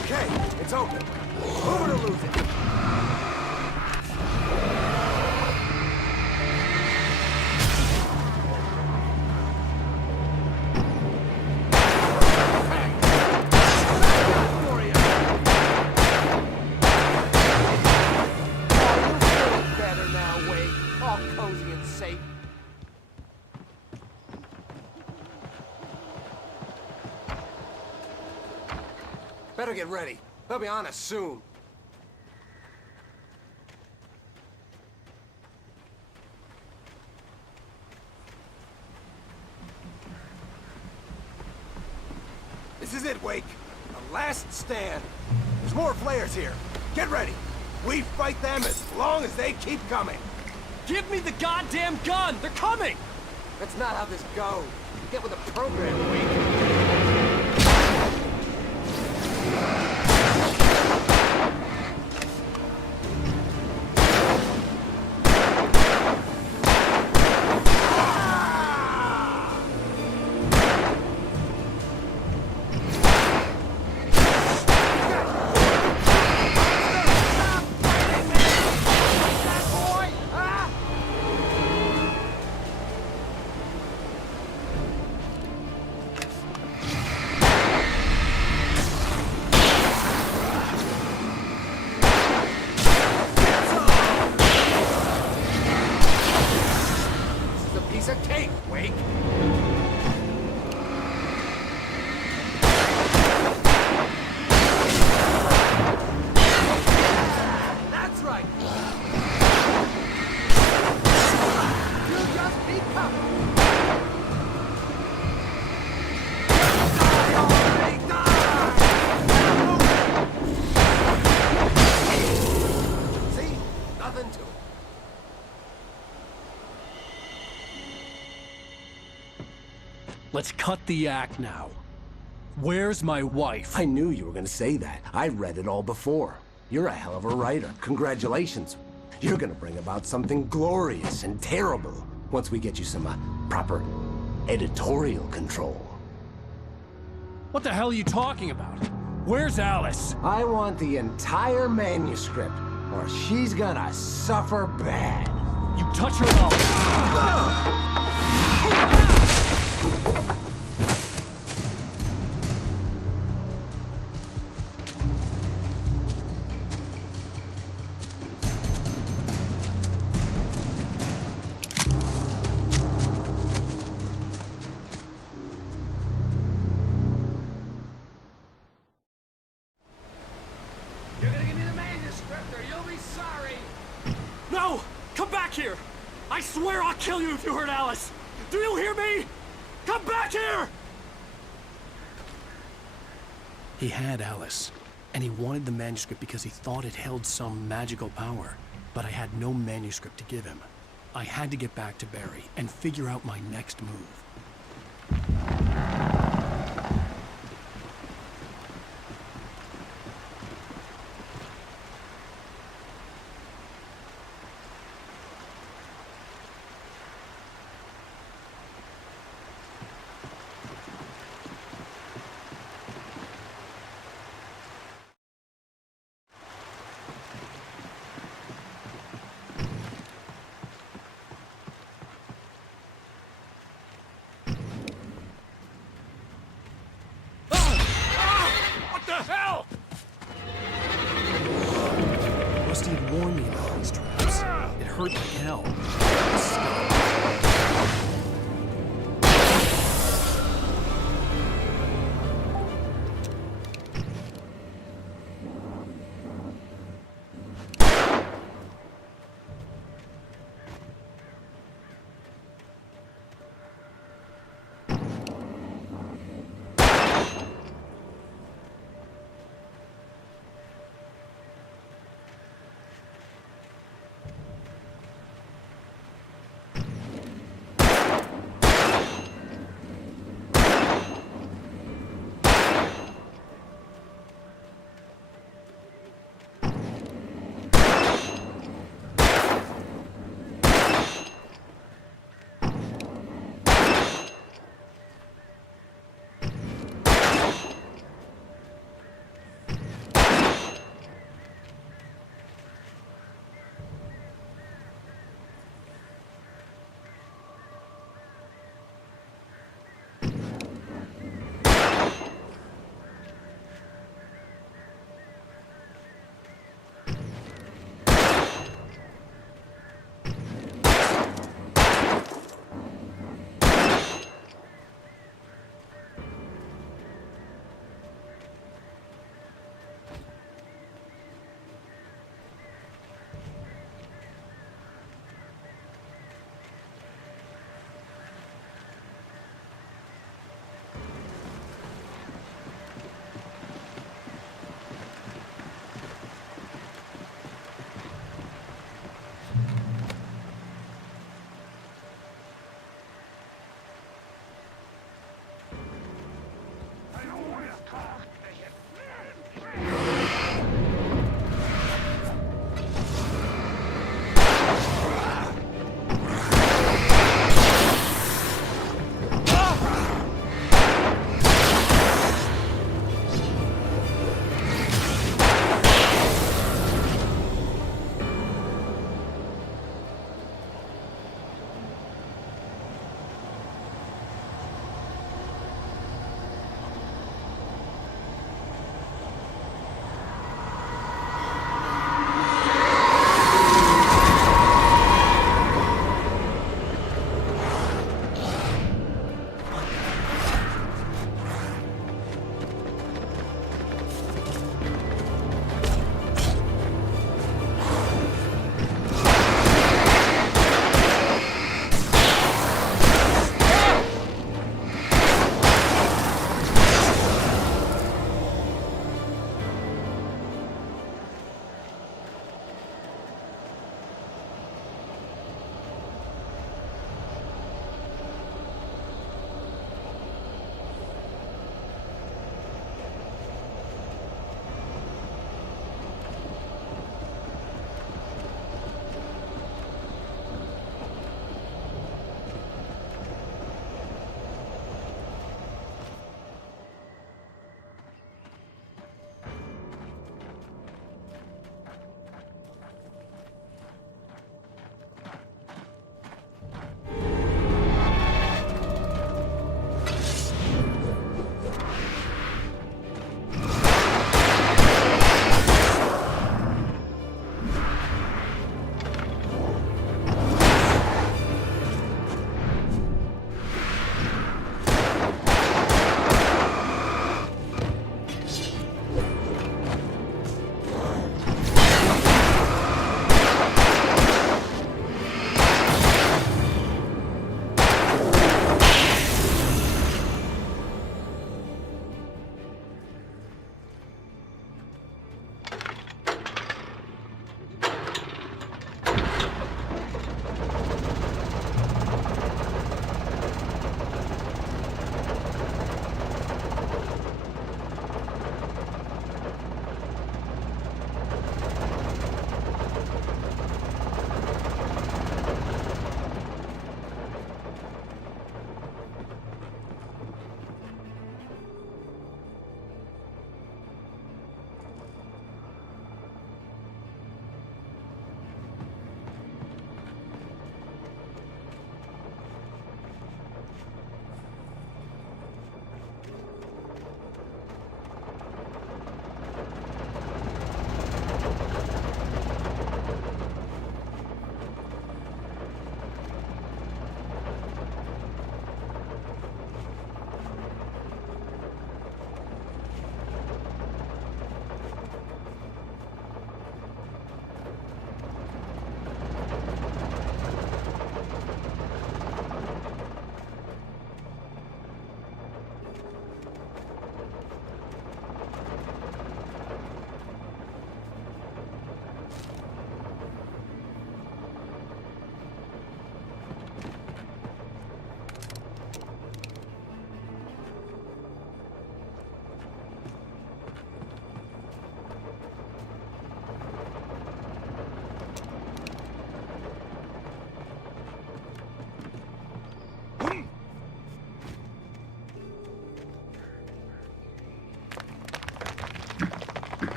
Okay, it's open. Move it or lose it. Better get ready. They'll be on us soon. This is it, Wake. The last stand. There's more flares here. Get ready. We fight them as long as they keep coming. Give me the goddamn gun! They're coming! That's not how this goes. Get with the program, Wake. Let's cut the act now. Where's my wife? I knew you were gonna say that. I read it all before. You're a hell of a writer. Congratulations. You're gonna bring about something glorious and terrible once we get you some proper editorial control. What the hell are you talking about? Where's Alice? I want the entire manuscript, or she's gonna suffer bad. You touch her and I'll... You're gonna give me the manuscript or you'll be sorry. No! Come back here! I swear I'll kill you if you hurt Alice! Do you hear me? Come back here! He had Alice, and he wanted the manuscript because he thought it held some magical power. But I had no manuscript to give him. I had to get back to Barry and figure out my next move. What the hell? Rusty had warned me about these traps. It hurt like hell.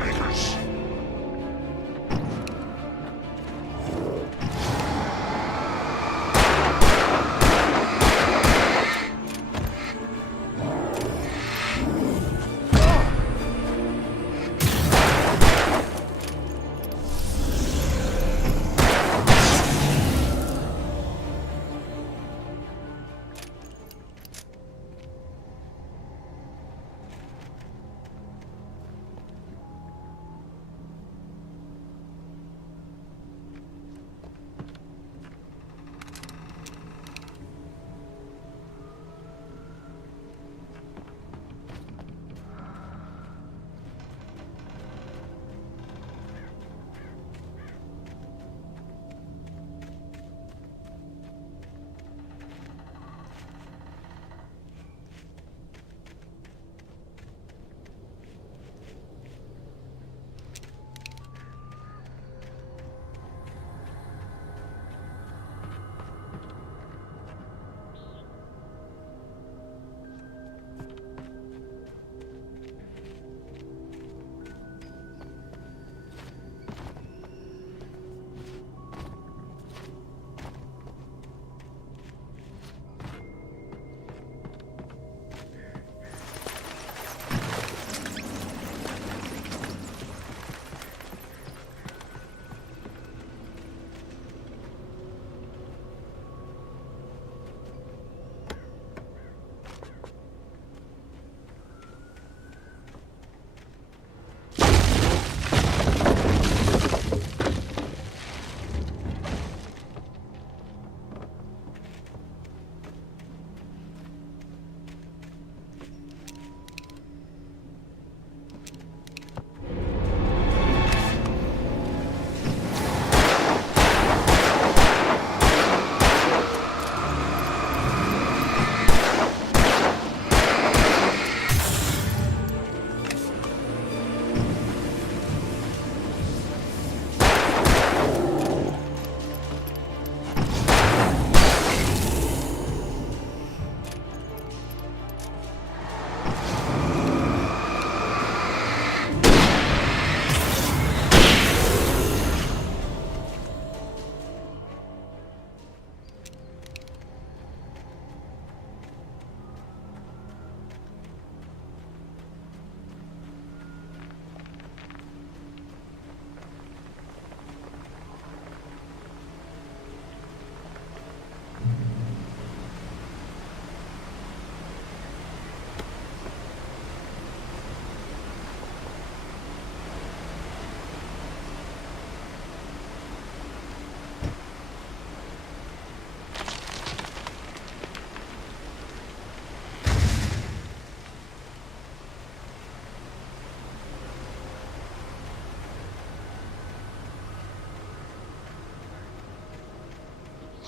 troublemakers.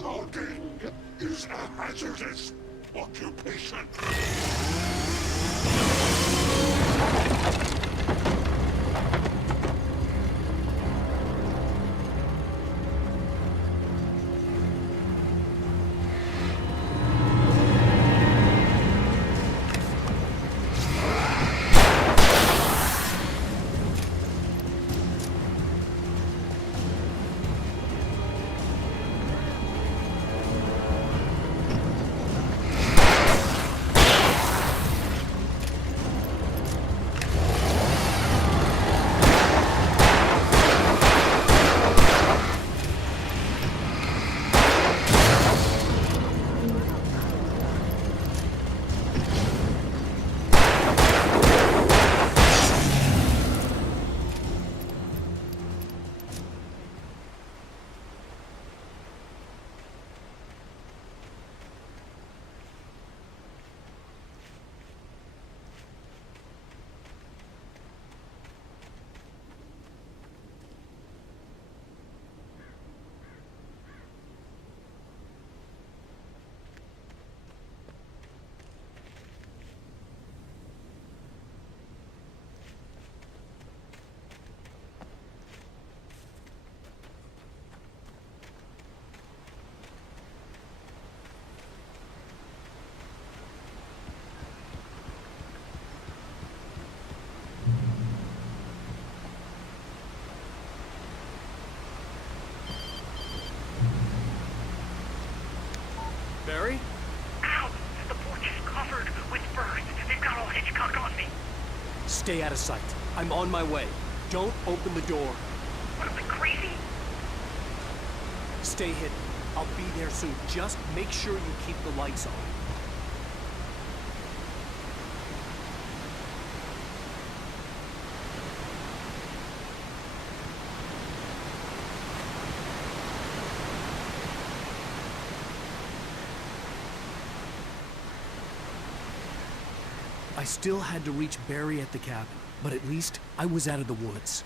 Logging is a hazardous occupation. Which first? They've got all Hitchcock on me. Stay out of sight. I'm on my way. Don't open the door. What am I, crazy? Stay hidden. I'll be there soon. Just make sure you keep the lights on. I still had to reach Barry at the cabin, but at least I was out of the woods.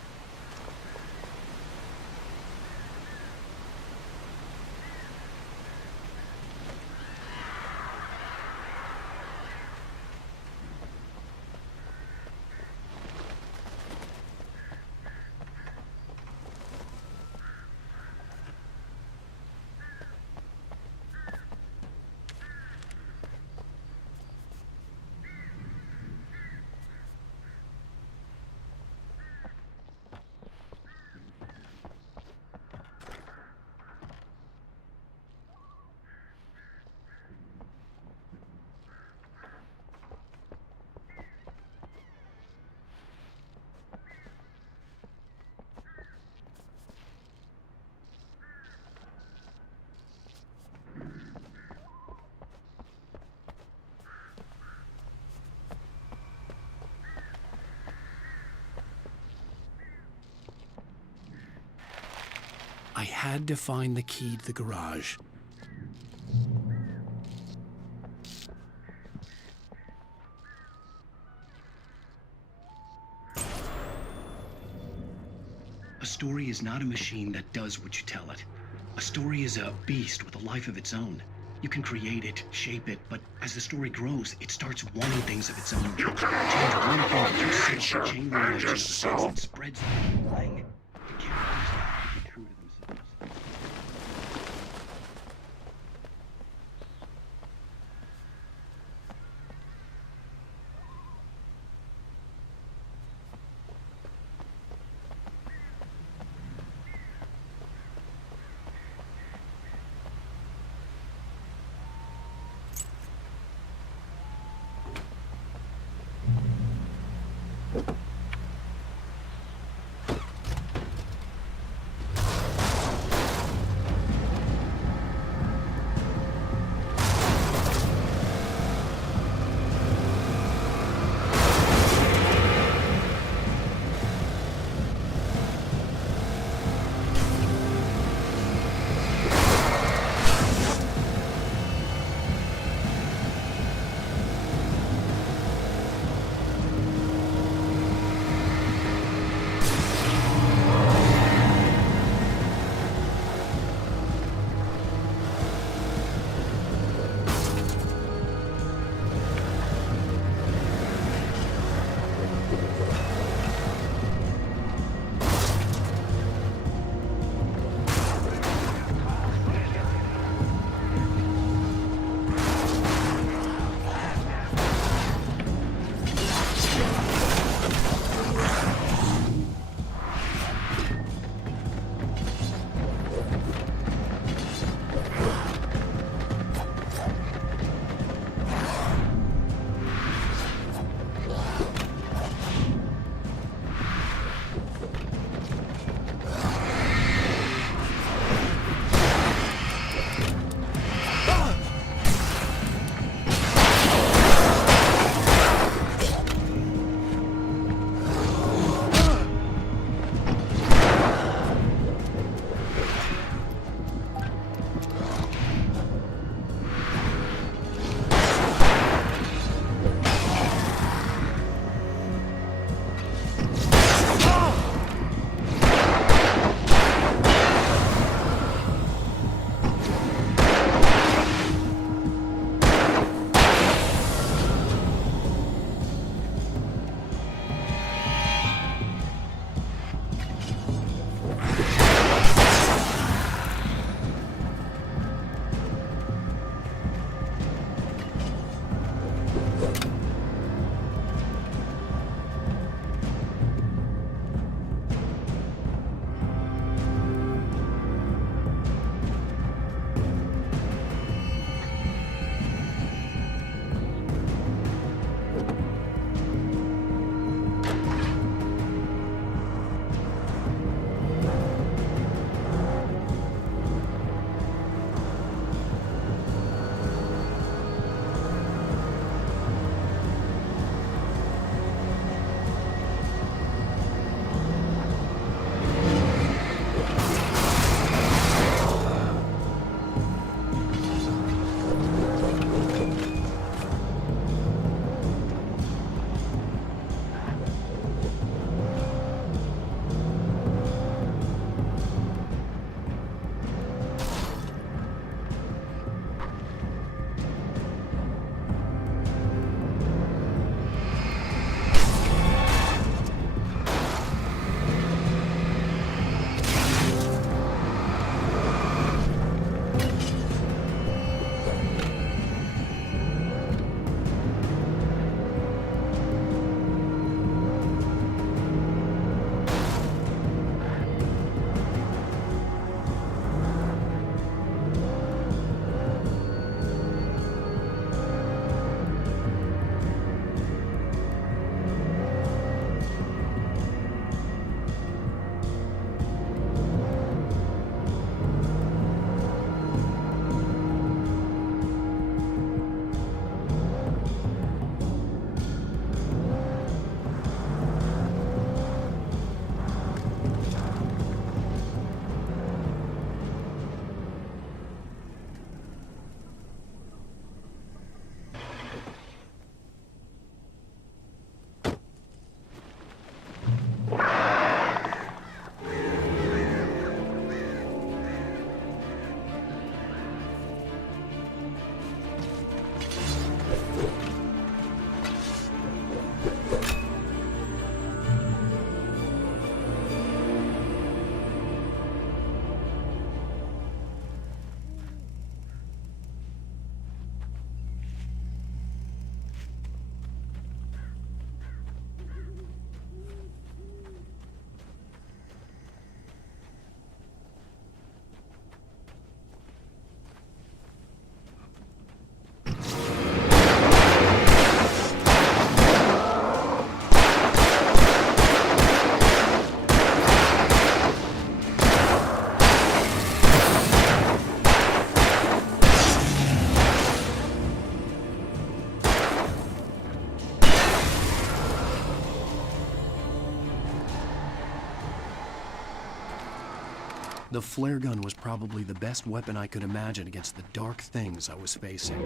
I had to find the key to the garage. A story is not a machine that does what you tell it. A story is a beast with a life of its own. You can create it, shape it, but as the story grows, it starts wanting things of its own. You Change cannot one run thing from to nature chain and reaction yourself. that spreads the whole thing. The characters have to be true to themselves. The flare gun was probably the best weapon I could imagine against the dark things I was facing.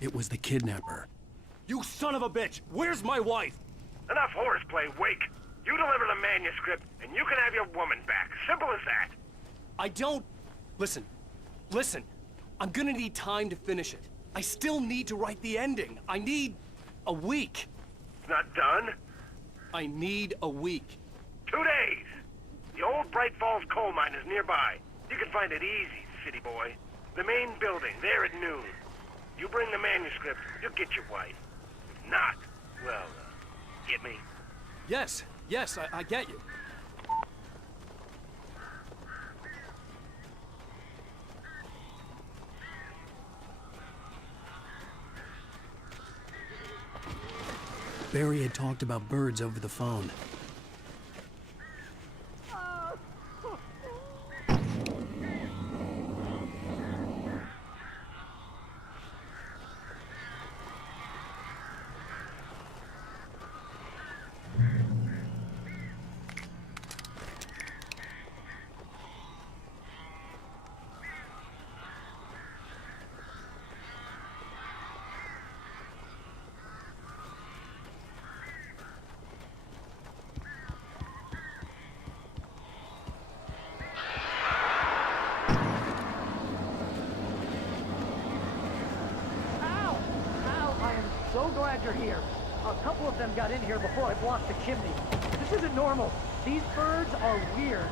It was the kidnapper. You son of a bitch! Where's my wife? Enough horseplay, Wake. You deliver the manuscript, and you can have your woman back. Simple as that. I don't... Listen. I'm gonna need time to finish it. I still need to write the ending. I need... a week. It's not done? I need a week. 2 days. The old Bright Falls coal mine is nearby. You can find it easy, city boy. The main building, there at noon. You bring the manuscript, you'll get your wife. If not, well, get me? Yes, I get you. Barry had talked about birds over the phone. So glad you're here. A couple of them got in here before I blocked the chimney. This isn't normal. These birds are weird.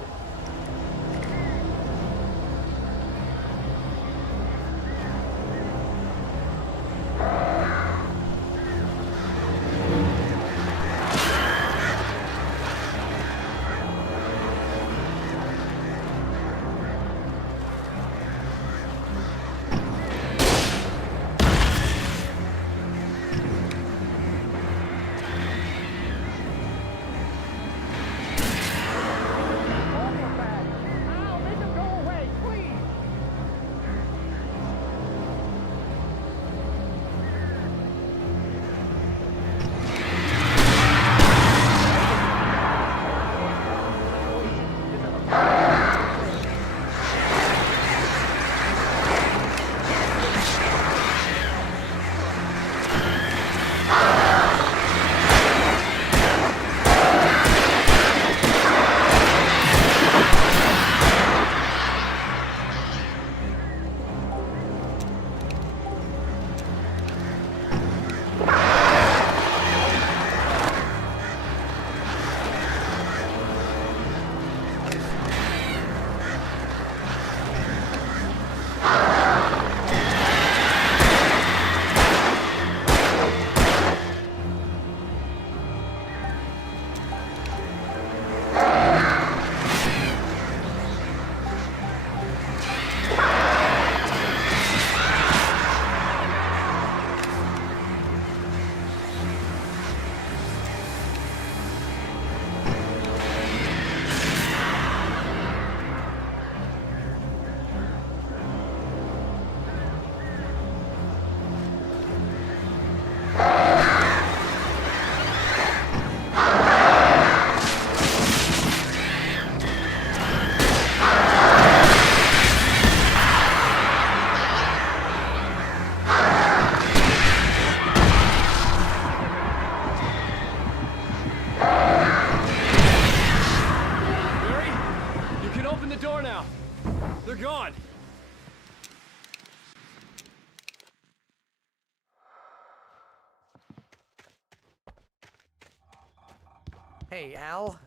Hey, Al.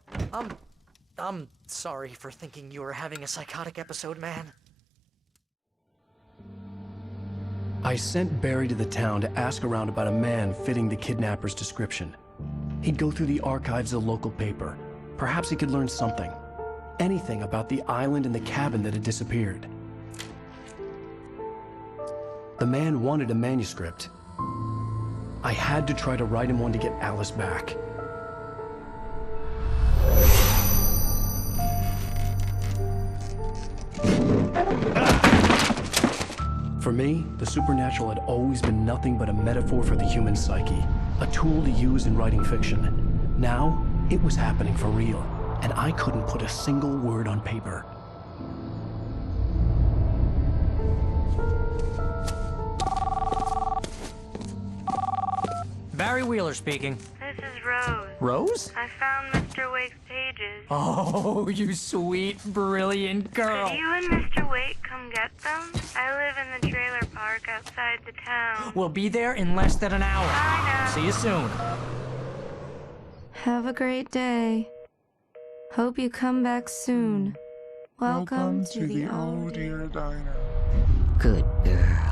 I'm sorry for thinking you were having a psychotic episode, man. I sent Barry to the town to ask around about a man fitting the kidnapper's description. He'd go through the archives of the local paper. Perhaps he could learn something. Anything about the island and the cabin that had disappeared. The man wanted a manuscript. I had to try to write him one to get Alice back. For me, the supernatural had always been nothing but a metaphor for the human psyche, a tool to use in writing fiction. Now, it was happening for real, and I couldn't put a single word on paper. Barry Wheeler speaking. This is Rose. Rose? I found Mr. Wake's pages. Oh, you sweet, brilliant girl. Could you and Mr. Wake come get them? I live in the trailer park outside the town. We'll be there in less than an hour. Bye now. See you soon. Have a great day. Hope you come back soon. Welcome to the Oh Dear Diner. Good girl.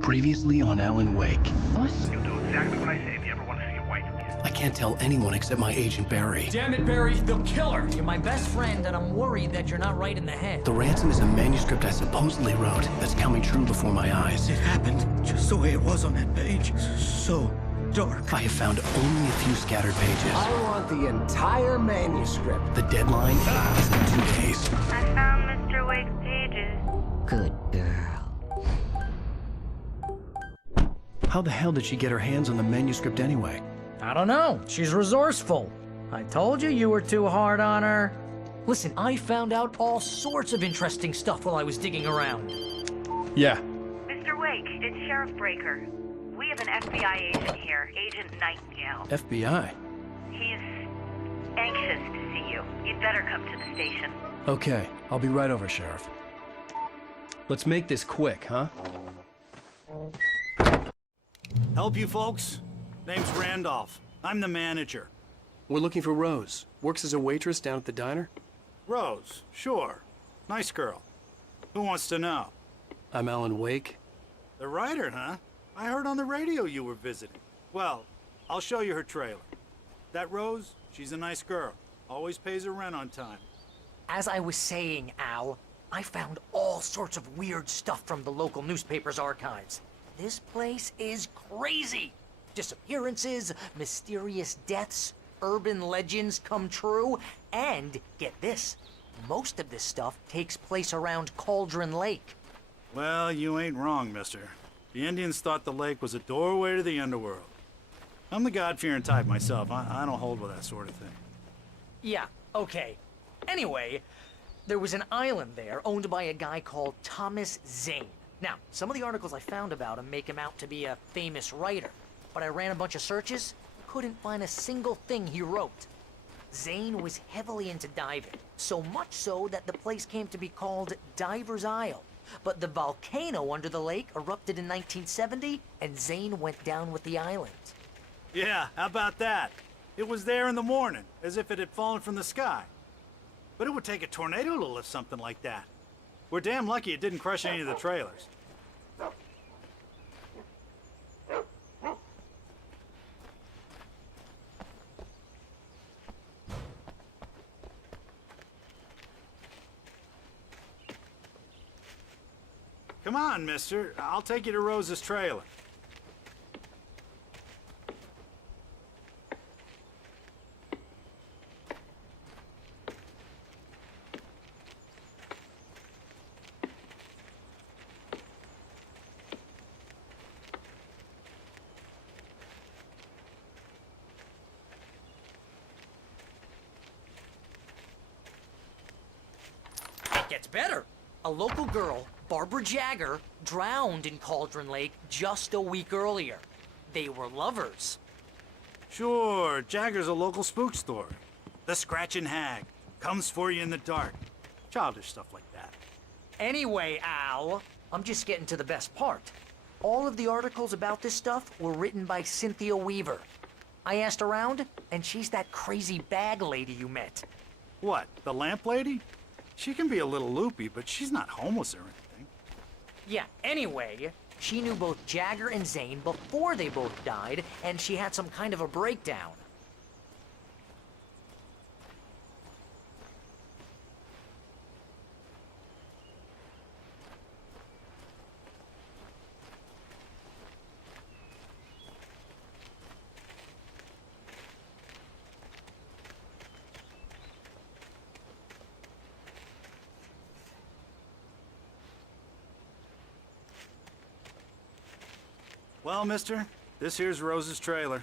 Previously on Alan Wake. You'll do exactly what I say if you ever want to see your wife again. I can't tell anyone except my agent Barry. Damn it, Barry, they'll kill her! You're my best friend, and I'm worried that you're not right in the head. The ransom is a manuscript I supposedly wrote that's coming true before my eyes. It happened just the way it was on that page. So dark. I have found only a few scattered pages. I want the entire manuscript. The deadline is in 2 days. I found Mr. Wake's pages. Good girl. How the hell did she get her hands on the manuscript anyway? I don't know. She's resourceful. I told you you were too hard on her. Listen, I found out all sorts of interesting stuff while I was digging around. Yeah. Mr. Wake, it's Sheriff Breaker. We have an FBI agent here, Agent Nightingale. FBI? He's anxious to see you. You'd better come to the station. Okay, I'll be right over, Sheriff. Let's make this quick, huh? Help you folks? Name's Randolph. I'm the manager. We're looking for Rose. Works as a waitress down at the diner. Rose, sure. Nice girl. Who wants to know? I'm Alan Wake. The writer, huh? I heard on the radio you were visiting. Well, I'll show you her trailer. That Rose, she's a nice girl. Always pays her rent on time. As I was saying, Al, I found all sorts of weird stuff from the local newspaper's archives. This place is crazy. Disappearances, mysterious deaths, urban legends come true, and get this, most of this stuff takes place around Cauldron Lake. Well, you ain't wrong, mister. The Indians thought the lake was a doorway to the underworld. I'm the God-fearing type myself. I don't hold with that sort of thing. Yeah, okay. Anyway, there was an island there owned by a guy called Thomas Zane. Now, some of the articles I found about him make him out to be a famous writer, but I ran a bunch of searches, couldn't find a single thing he wrote. Zane was heavily into diving, so much so that the place came to be called Diver's Isle. But the volcano under the lake erupted in 1970, and Zane went down with the island. Yeah, how about that? It was there in the morning, as if it had fallen from the sky. But it would take a tornado to lift something like that. We're damn lucky it didn't crush any of the trailers. Come on, mister. I'll take you to Rose's trailer. It gets better. A local girl, Barbara Jagger, drowned in Cauldron Lake just a week earlier. They were lovers. Sure, Jagger's a local spook story. The Scratching Hag. Comes for you in the dark. Childish stuff like that. Anyway, Al, I'm just getting to the best part. All of the articles about this stuff were written by Cynthia Weaver. I asked around, and she's that crazy bag lady you met. What, the lamp lady? She can be a little loopy, but she's not homeless or anything. Yeah, anyway, she knew both Jagger and Zane before they both died, and she had some kind of a breakdown. Well, mister, this here's Rose's trailer.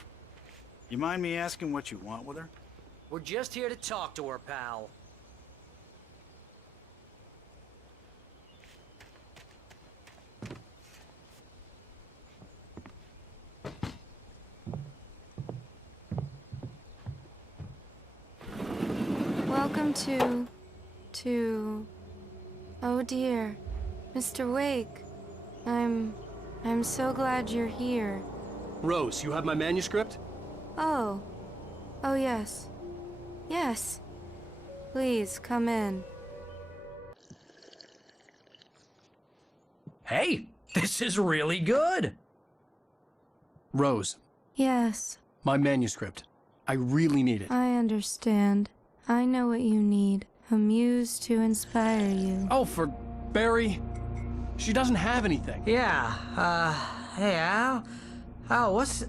You mind me asking what you want with her? We're just here to talk to her, pal. Welcome to... Oh dear, Mr. Wake. I'm so glad you're here. Rose, you have my manuscript? Oh. Oh, yes. Yes. Please, come in. Hey, this is really good. Rose, Yes, my manuscript. I really need it. I understand. I know what you need. A muse to inspire you. Oh, for Barry. She doesn't have anything. Yeah, hey, Al? Al, what's...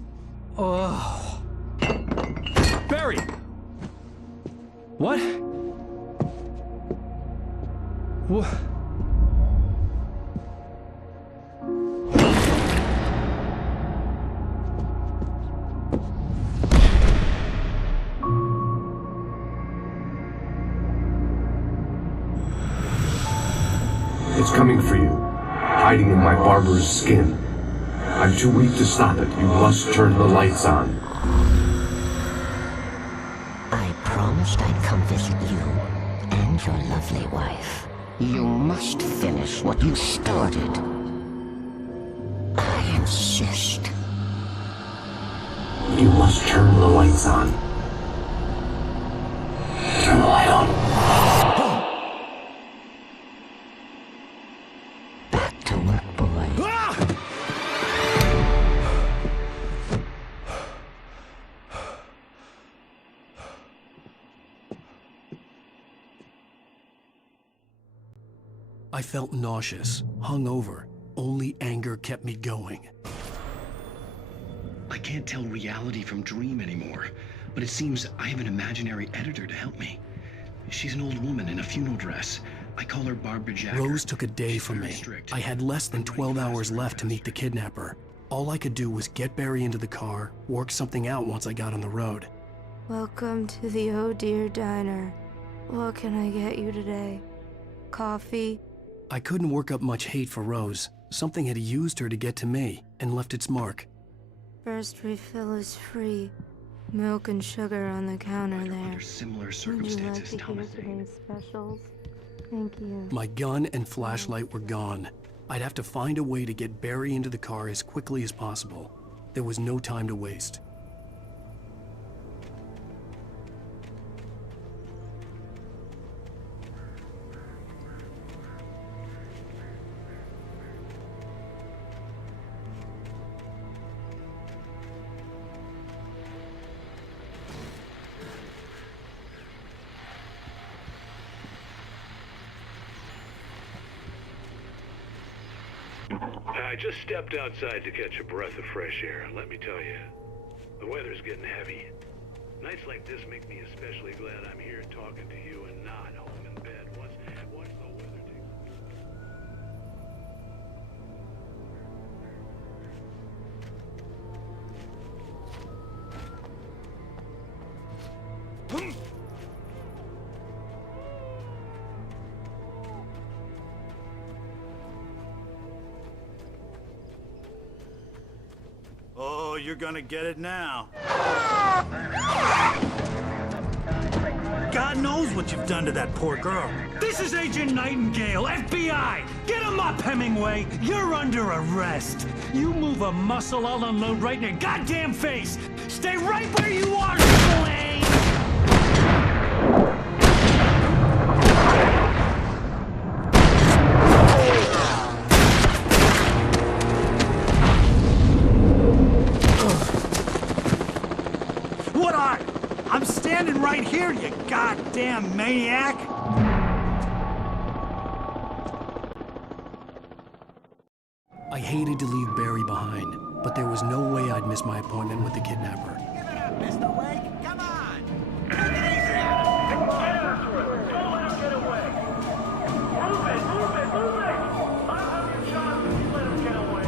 Oh... Barry! What? What? It's coming for you, hiding in my barber's skin. I'm too weak to stop it. You must turn the lights on. I promised I'd come visit you and your lovely wife. You must finish what you started. I insist. You must turn the lights on. Turn the light on. Back to work, boy. I felt nauseous, hungover. Only anger kept me going. I can't tell reality from dream anymore, but it seems I have an imaginary editor to help me. She's an old woman in a funeral dress. I call her Barbara Jagger. Rose took a day from me. I had less than 12 hours left to meet the kidnapper. All I could do was get Barry into the car, work something out once I got on the road. Welcome to the Oh Dear Diner. What can I get you today? Coffee? I couldn't work up much hate for Rose. Something had used her to get to me and left its mark. First refill is free. Milk and sugar on the counter there. Under similar Would you circumstances, like to hear Thomas. today's specials? Thank you. My gun and flashlight were gone. I'd have to find a way to get Barry into the car as quickly as possible. There was no time to waste. I just stepped outside to catch a breath of fresh air. Let me tell you, the weather's getting heavy. Nights like this make me especially glad I'm here talking to you and not home in bed once the weather takes... you're gonna get it now. God knows what you've done to that poor girl. This is Agent Nightingale, FBI! Get him up, Hemingway! You're under arrest! You move a muscle, I'll unload right in your goddamn face! Stay right where you are, Triple A! What are? I'm standing right here, you goddamn maniac! I hated to leave Barry behind, but there was no way I'd miss my appointment with the kidnapper. Mr. Wake, come on! Get after him! Don't let him get away! Move it! Move it! Move it! I'll have you shot if you let him get away!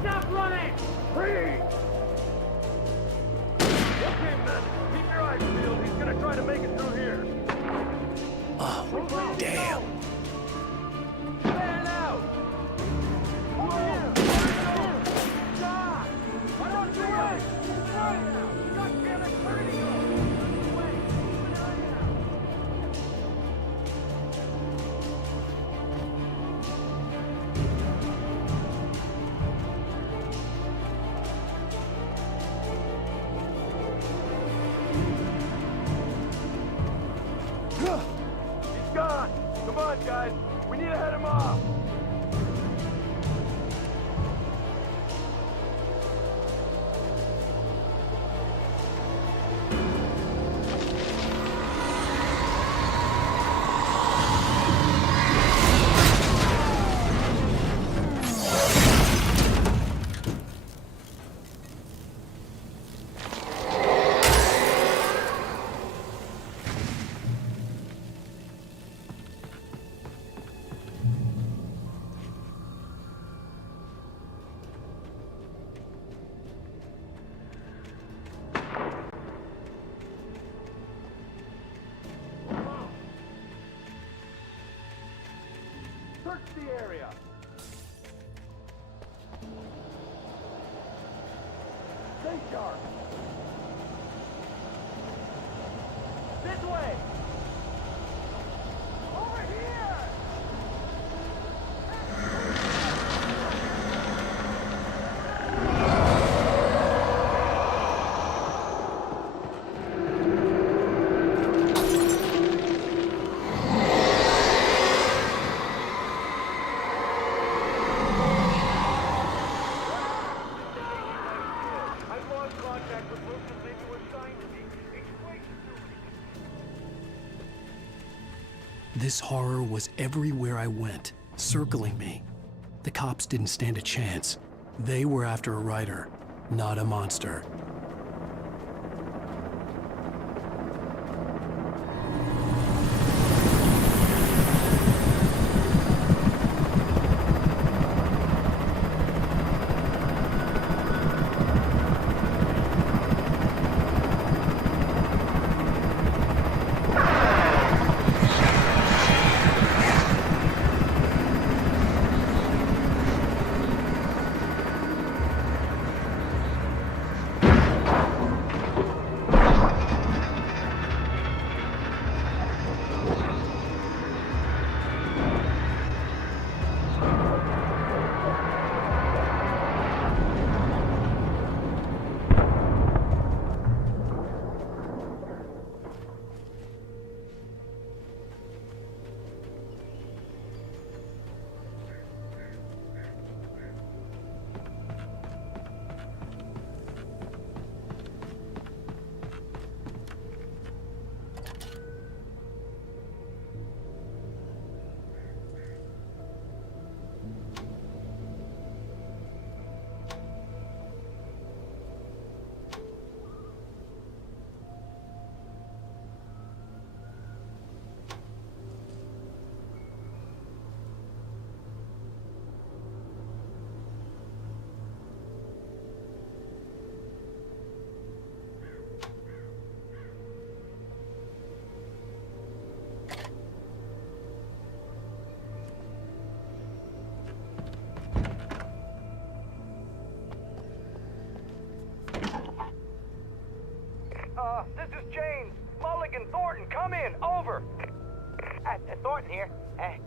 Stop running! Freeze! Okay, men. Keep your eyes peeled. He's gonna try to make it through here. Oh, damn. Stand out! Stop! I don't see him! God damn it, where did he go? Wait, keep an eye out! He's gone! Come on, guys! We need to head him off! Search the area! Stay sharp! This way! Over here! I've lost contact with Luke and maybe we're signed to me. Explain This horror was everywhere I went, circling me. The cops didn't stand a chance. They were after a writer, not a monster.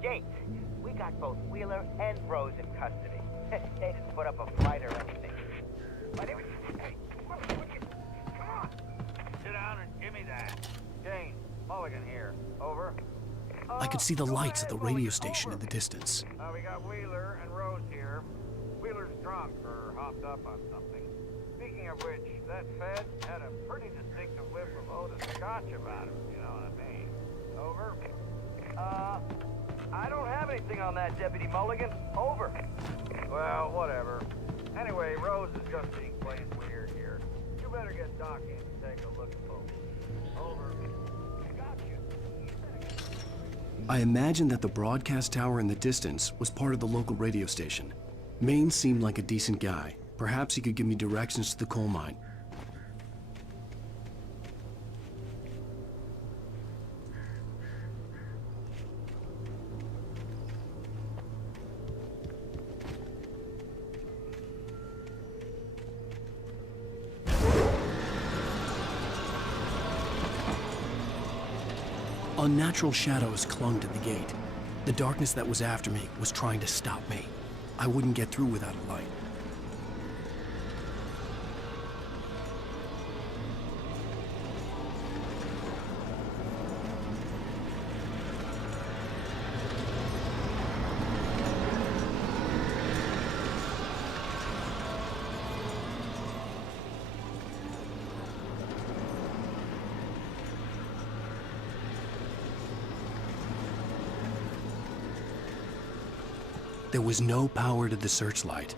gate. We got both Wheeler and Rose in custody. They didn't put up a fight or anything. But it was... Hey, come on! Sit down and give me that. Jane, Mulligan here. Over. I could see the lights at the radio station in the distance. We got Wheeler and Rose here. Wheeler's drunk or hopped up on something. Speaking of which, that Fed had a pretty distinctive whiff of Otis Scotch about him, you know what I mean? Over. I don't have anything on that, Deputy Mulligan. Over. Well, whatever. Anyway, Rose is just being plain weird here. You better get Doc in and take a look at folks. Over. I imagined that the broadcast tower in the distance was part of the local radio station. Maine seemed like a decent guy. Perhaps he could give me directions to the coal mine. Unnatural shadows clung to the gate. The darkness that was after me was trying to stop me. I wouldn't get through without a light. There was no power to the searchlight.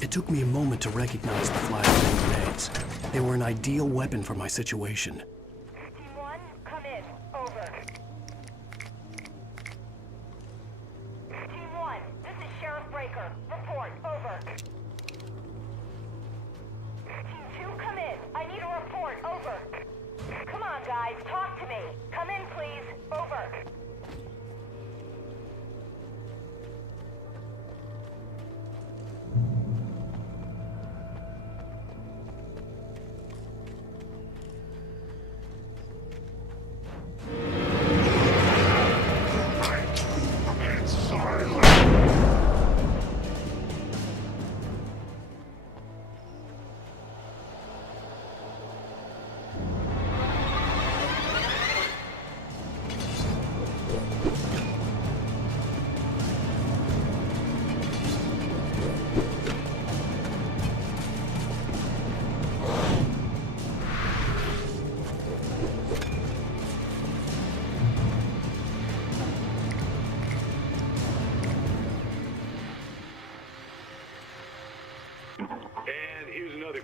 It took me a moment to recognize the flashbang grenades. They were an ideal weapon for my situation. Team 1, come in. Over. Team 1, this is Sheriff Breaker. Report. Over. Team 2, come in. I need a report. Over. Come on, guys. Talk to me. Come in, please. Over.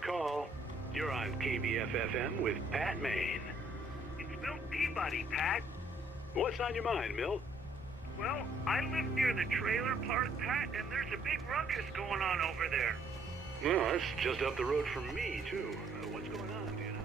Call. You're on KBF-FM with Pat Maine. It's Bill Peabody. somebody, Pat. What's on your mind, Mill? Well, I live near the trailer park, Pat, and there's a big ruckus going on over there. Well, that's just up the road from me, too. What's going on, do you know?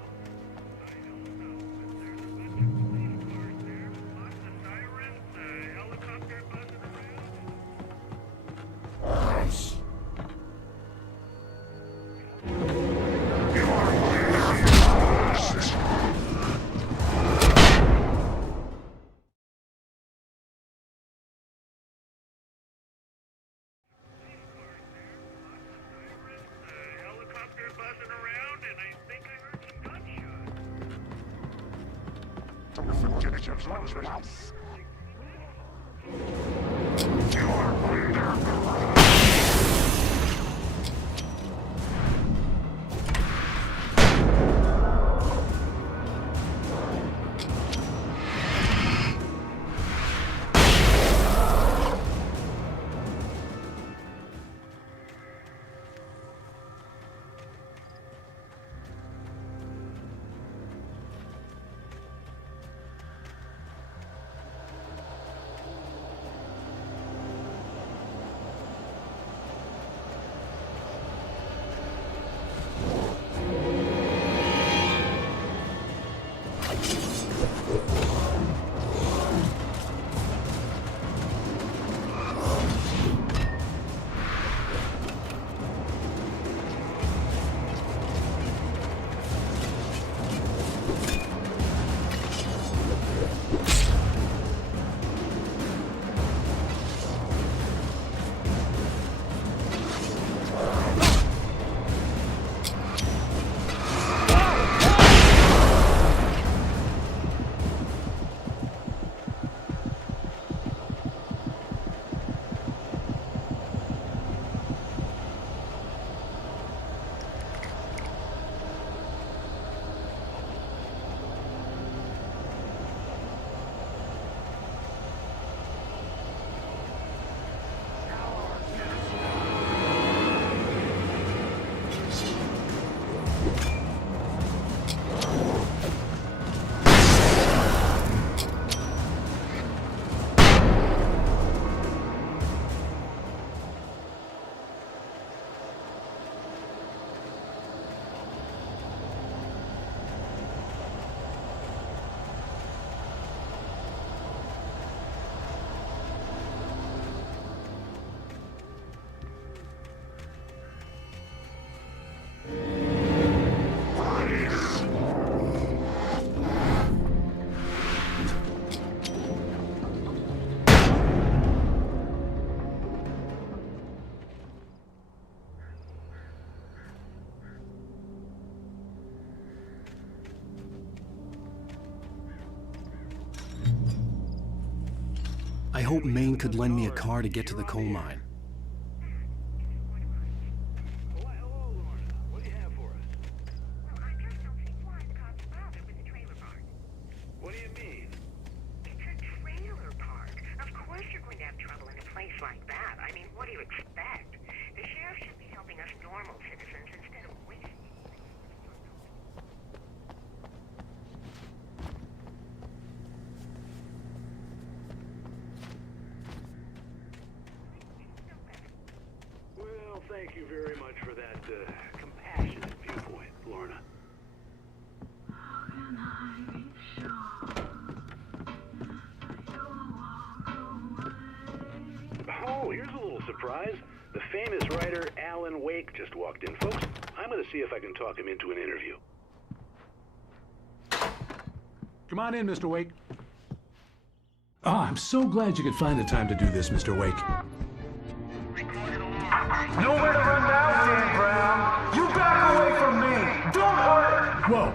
I hope Maine could lend me a car to get to the coal mine. What do you mean? It's a trailer park. Of course you're going to have trouble in a place like that. I mean, what do you expect? The sheriff should be helping us normal citizens instead of wasting. Well, thank you very much for that compassionate viewpoint, Lorna. Oh, here's a little surprise. The famous writer Alan Wake just walked in, folks. I'm going to see if I can talk him into an interview. Come on in, Mr. Wake. Oh, I'm so glad you could find the time to do this, Mr. Wake. Nowhere to run now, Dan Brown. You back away from me. Don't hurt.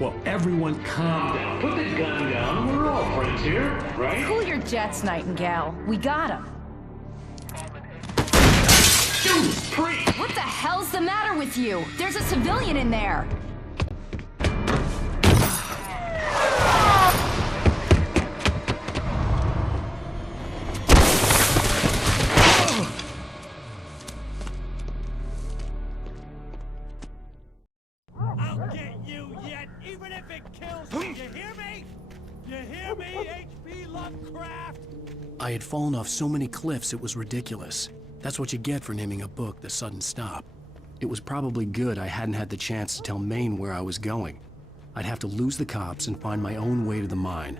Whoa. Everyone calm down. Put the gun down. We're all friends here, right? Cool your jets, Nightingale. We got him. What the hell's the matter with you? There's a civilian in there. I'll get you yet, even if it kills me. You hear me? You I had fallen off so many cliffs it was ridiculous. That's what you get for naming a book The Sudden Stop. It was probably good I hadn't had the chance to tell Maine where I was going. I'd have to lose the cops and find my own way to the mine.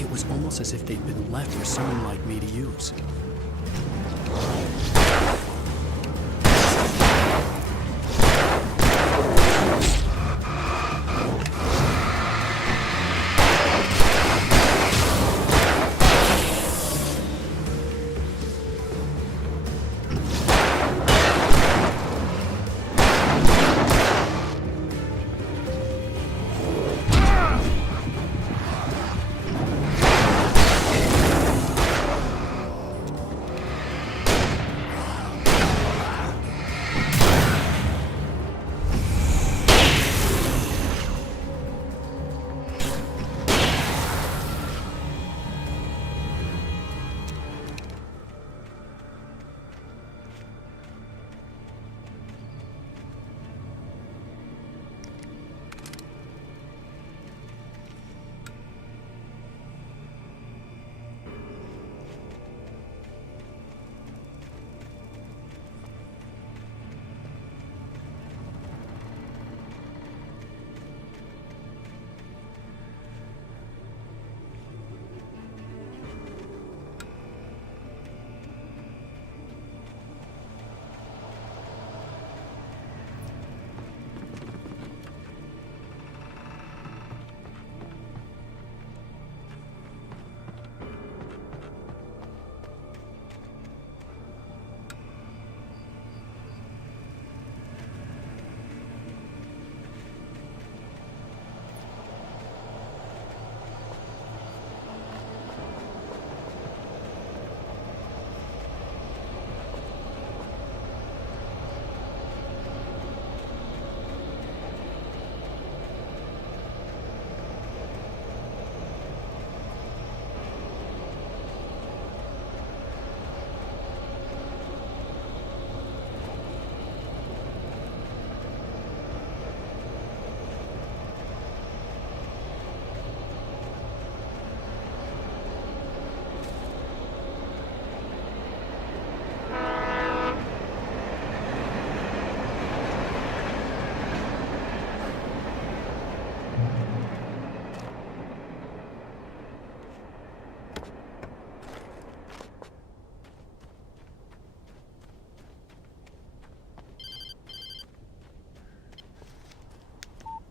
It was almost as if they'd been left for someone like me to use.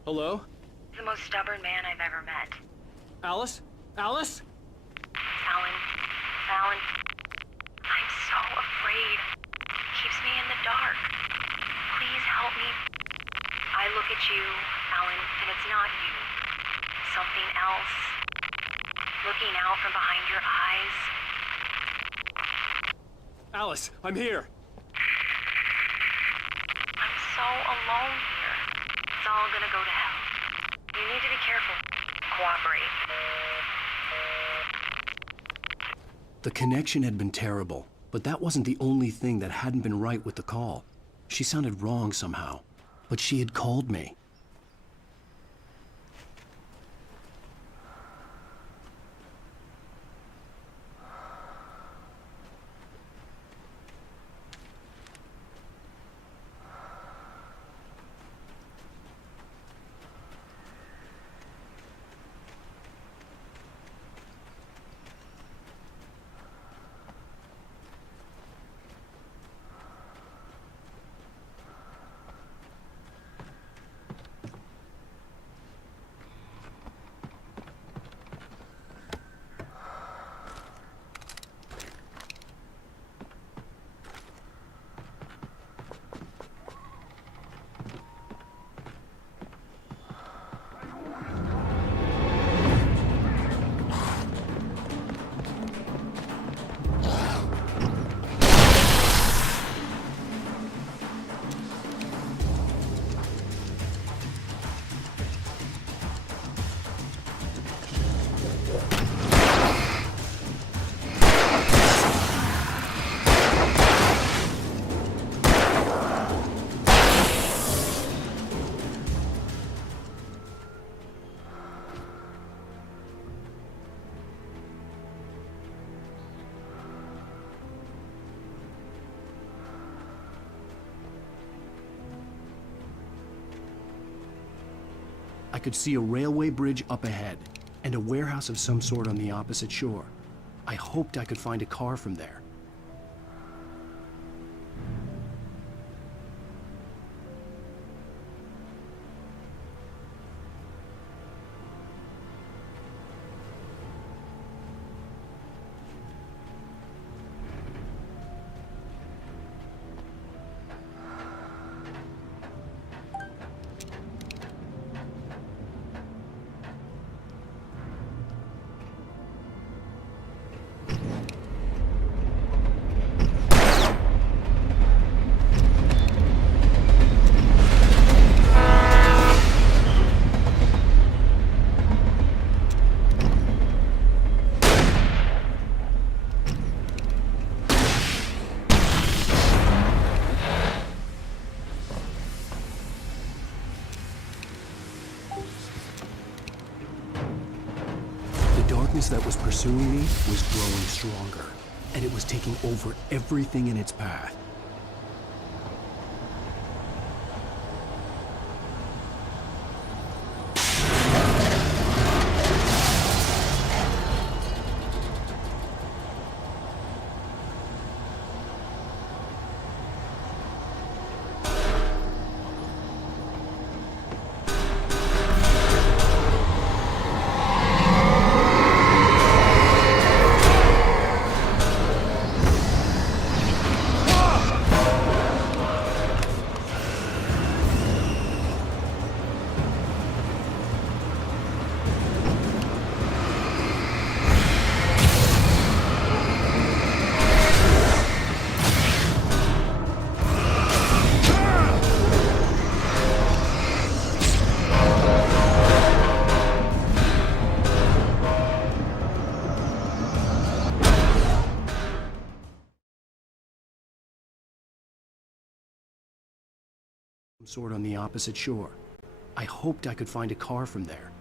Hello? The most stubborn man I've ever met. Alice? Alice? Alan. Alan. I'm so afraid. Keeps me in the dark. Please help me. I look at you, Alan, and it's not you. Something else. Looking out from behind your eyes. Alice, I'm here. I'm so alone here. It's all gonna go to hell. You need to be careful. Cooperate. The connection had been terrible, but that wasn't the only thing that hadn't been right with the call. She sounded wrong somehow, but she had called me. I could see a railway bridge up ahead, and a warehouse of some sort on the opposite shore. I hoped I could find a car from there. The darkness that was pursuing me was growing stronger, and it was taking over everything in its path. Sort on the opposite shore. I hoped I could find a car from there.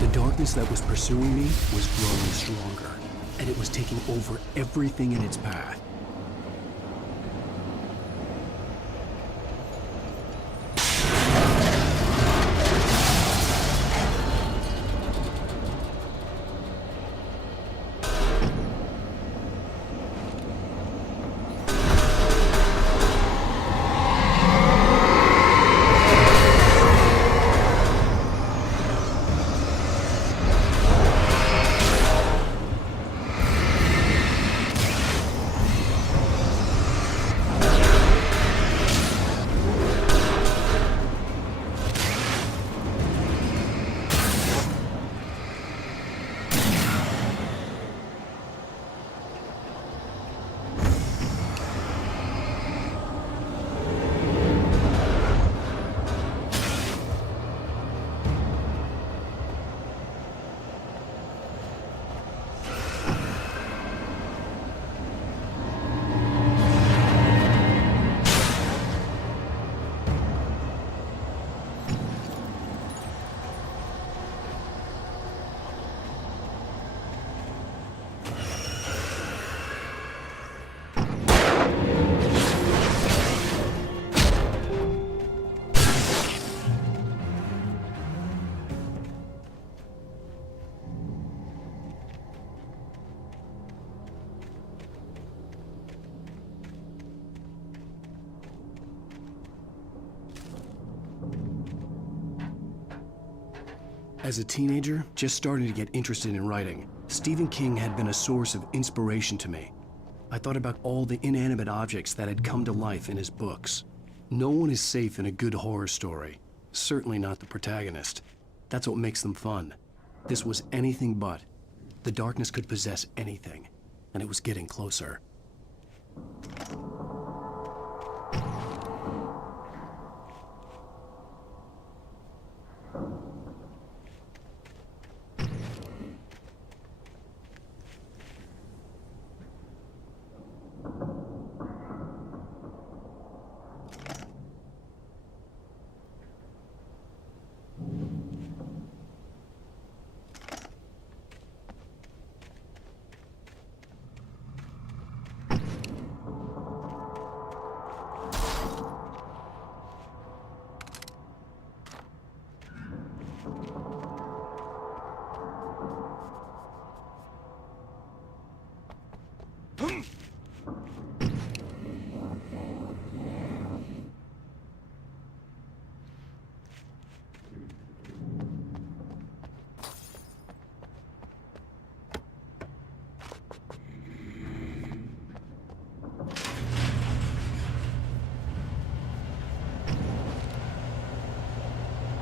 The darkness that was pursuing me was growing stronger, and it was taking over everything in its path. As a teenager, just starting to get interested in writing, Stephen King had been a source of inspiration to me. I thought about all the inanimate objects that had come to life in his books. No one is safe in a good horror story. Certainly not the protagonist. That's what makes them fun. This was anything but. The darkness could possess anything, and it was getting closer.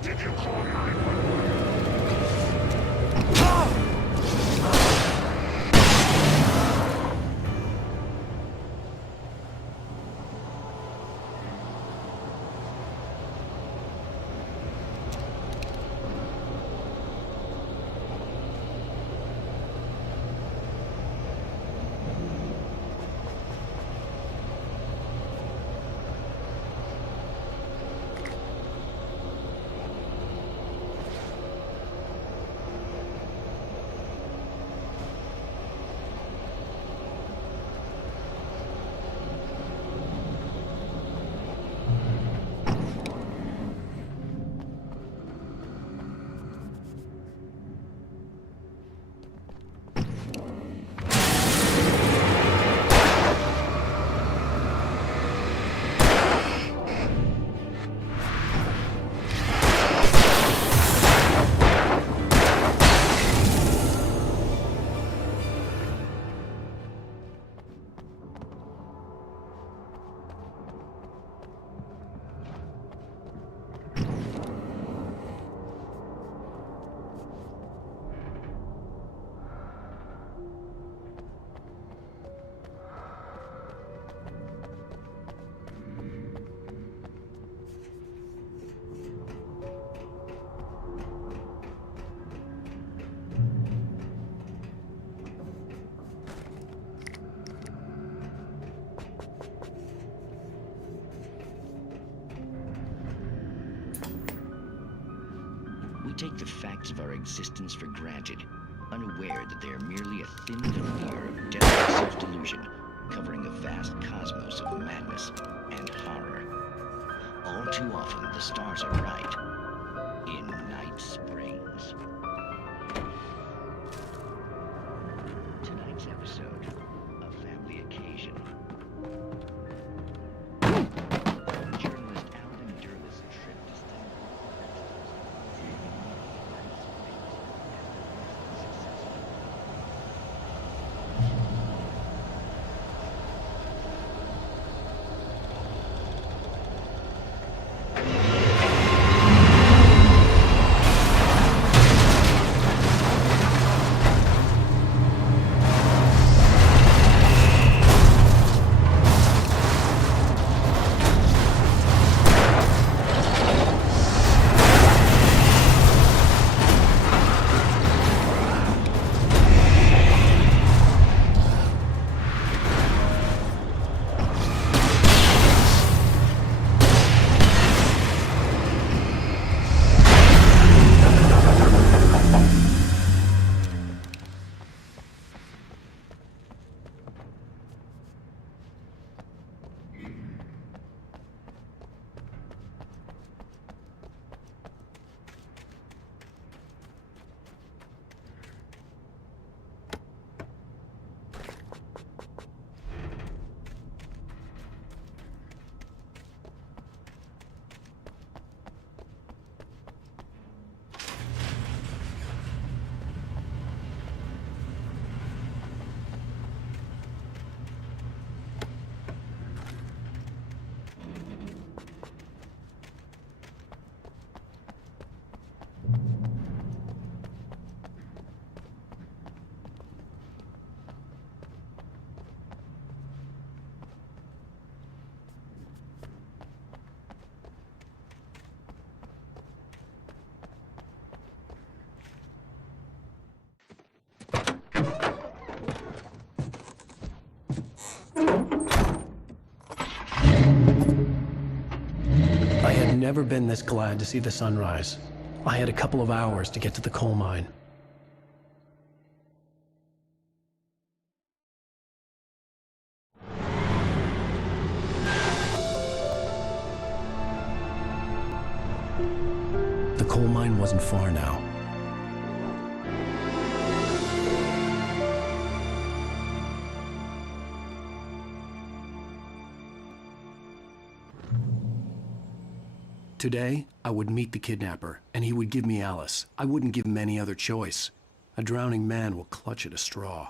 Did you call 911? We take the facts of our existence for granted, unaware that they are merely a thin veneer of desperate self-delusion, covering a vast cosmos of madness and horror. All too often, the stars are right. In Night Springs. Tonight's episode, A Family Occasion. Journalist Alan Durl's trip to never been this glad to see the sunrise. I had a couple of hours to get to the coal mine. The coal mine wasn't far now. Today, I would meet the kidnapper, and he would give me Alice. I wouldn't give him any other choice. A drowning man will clutch at a straw.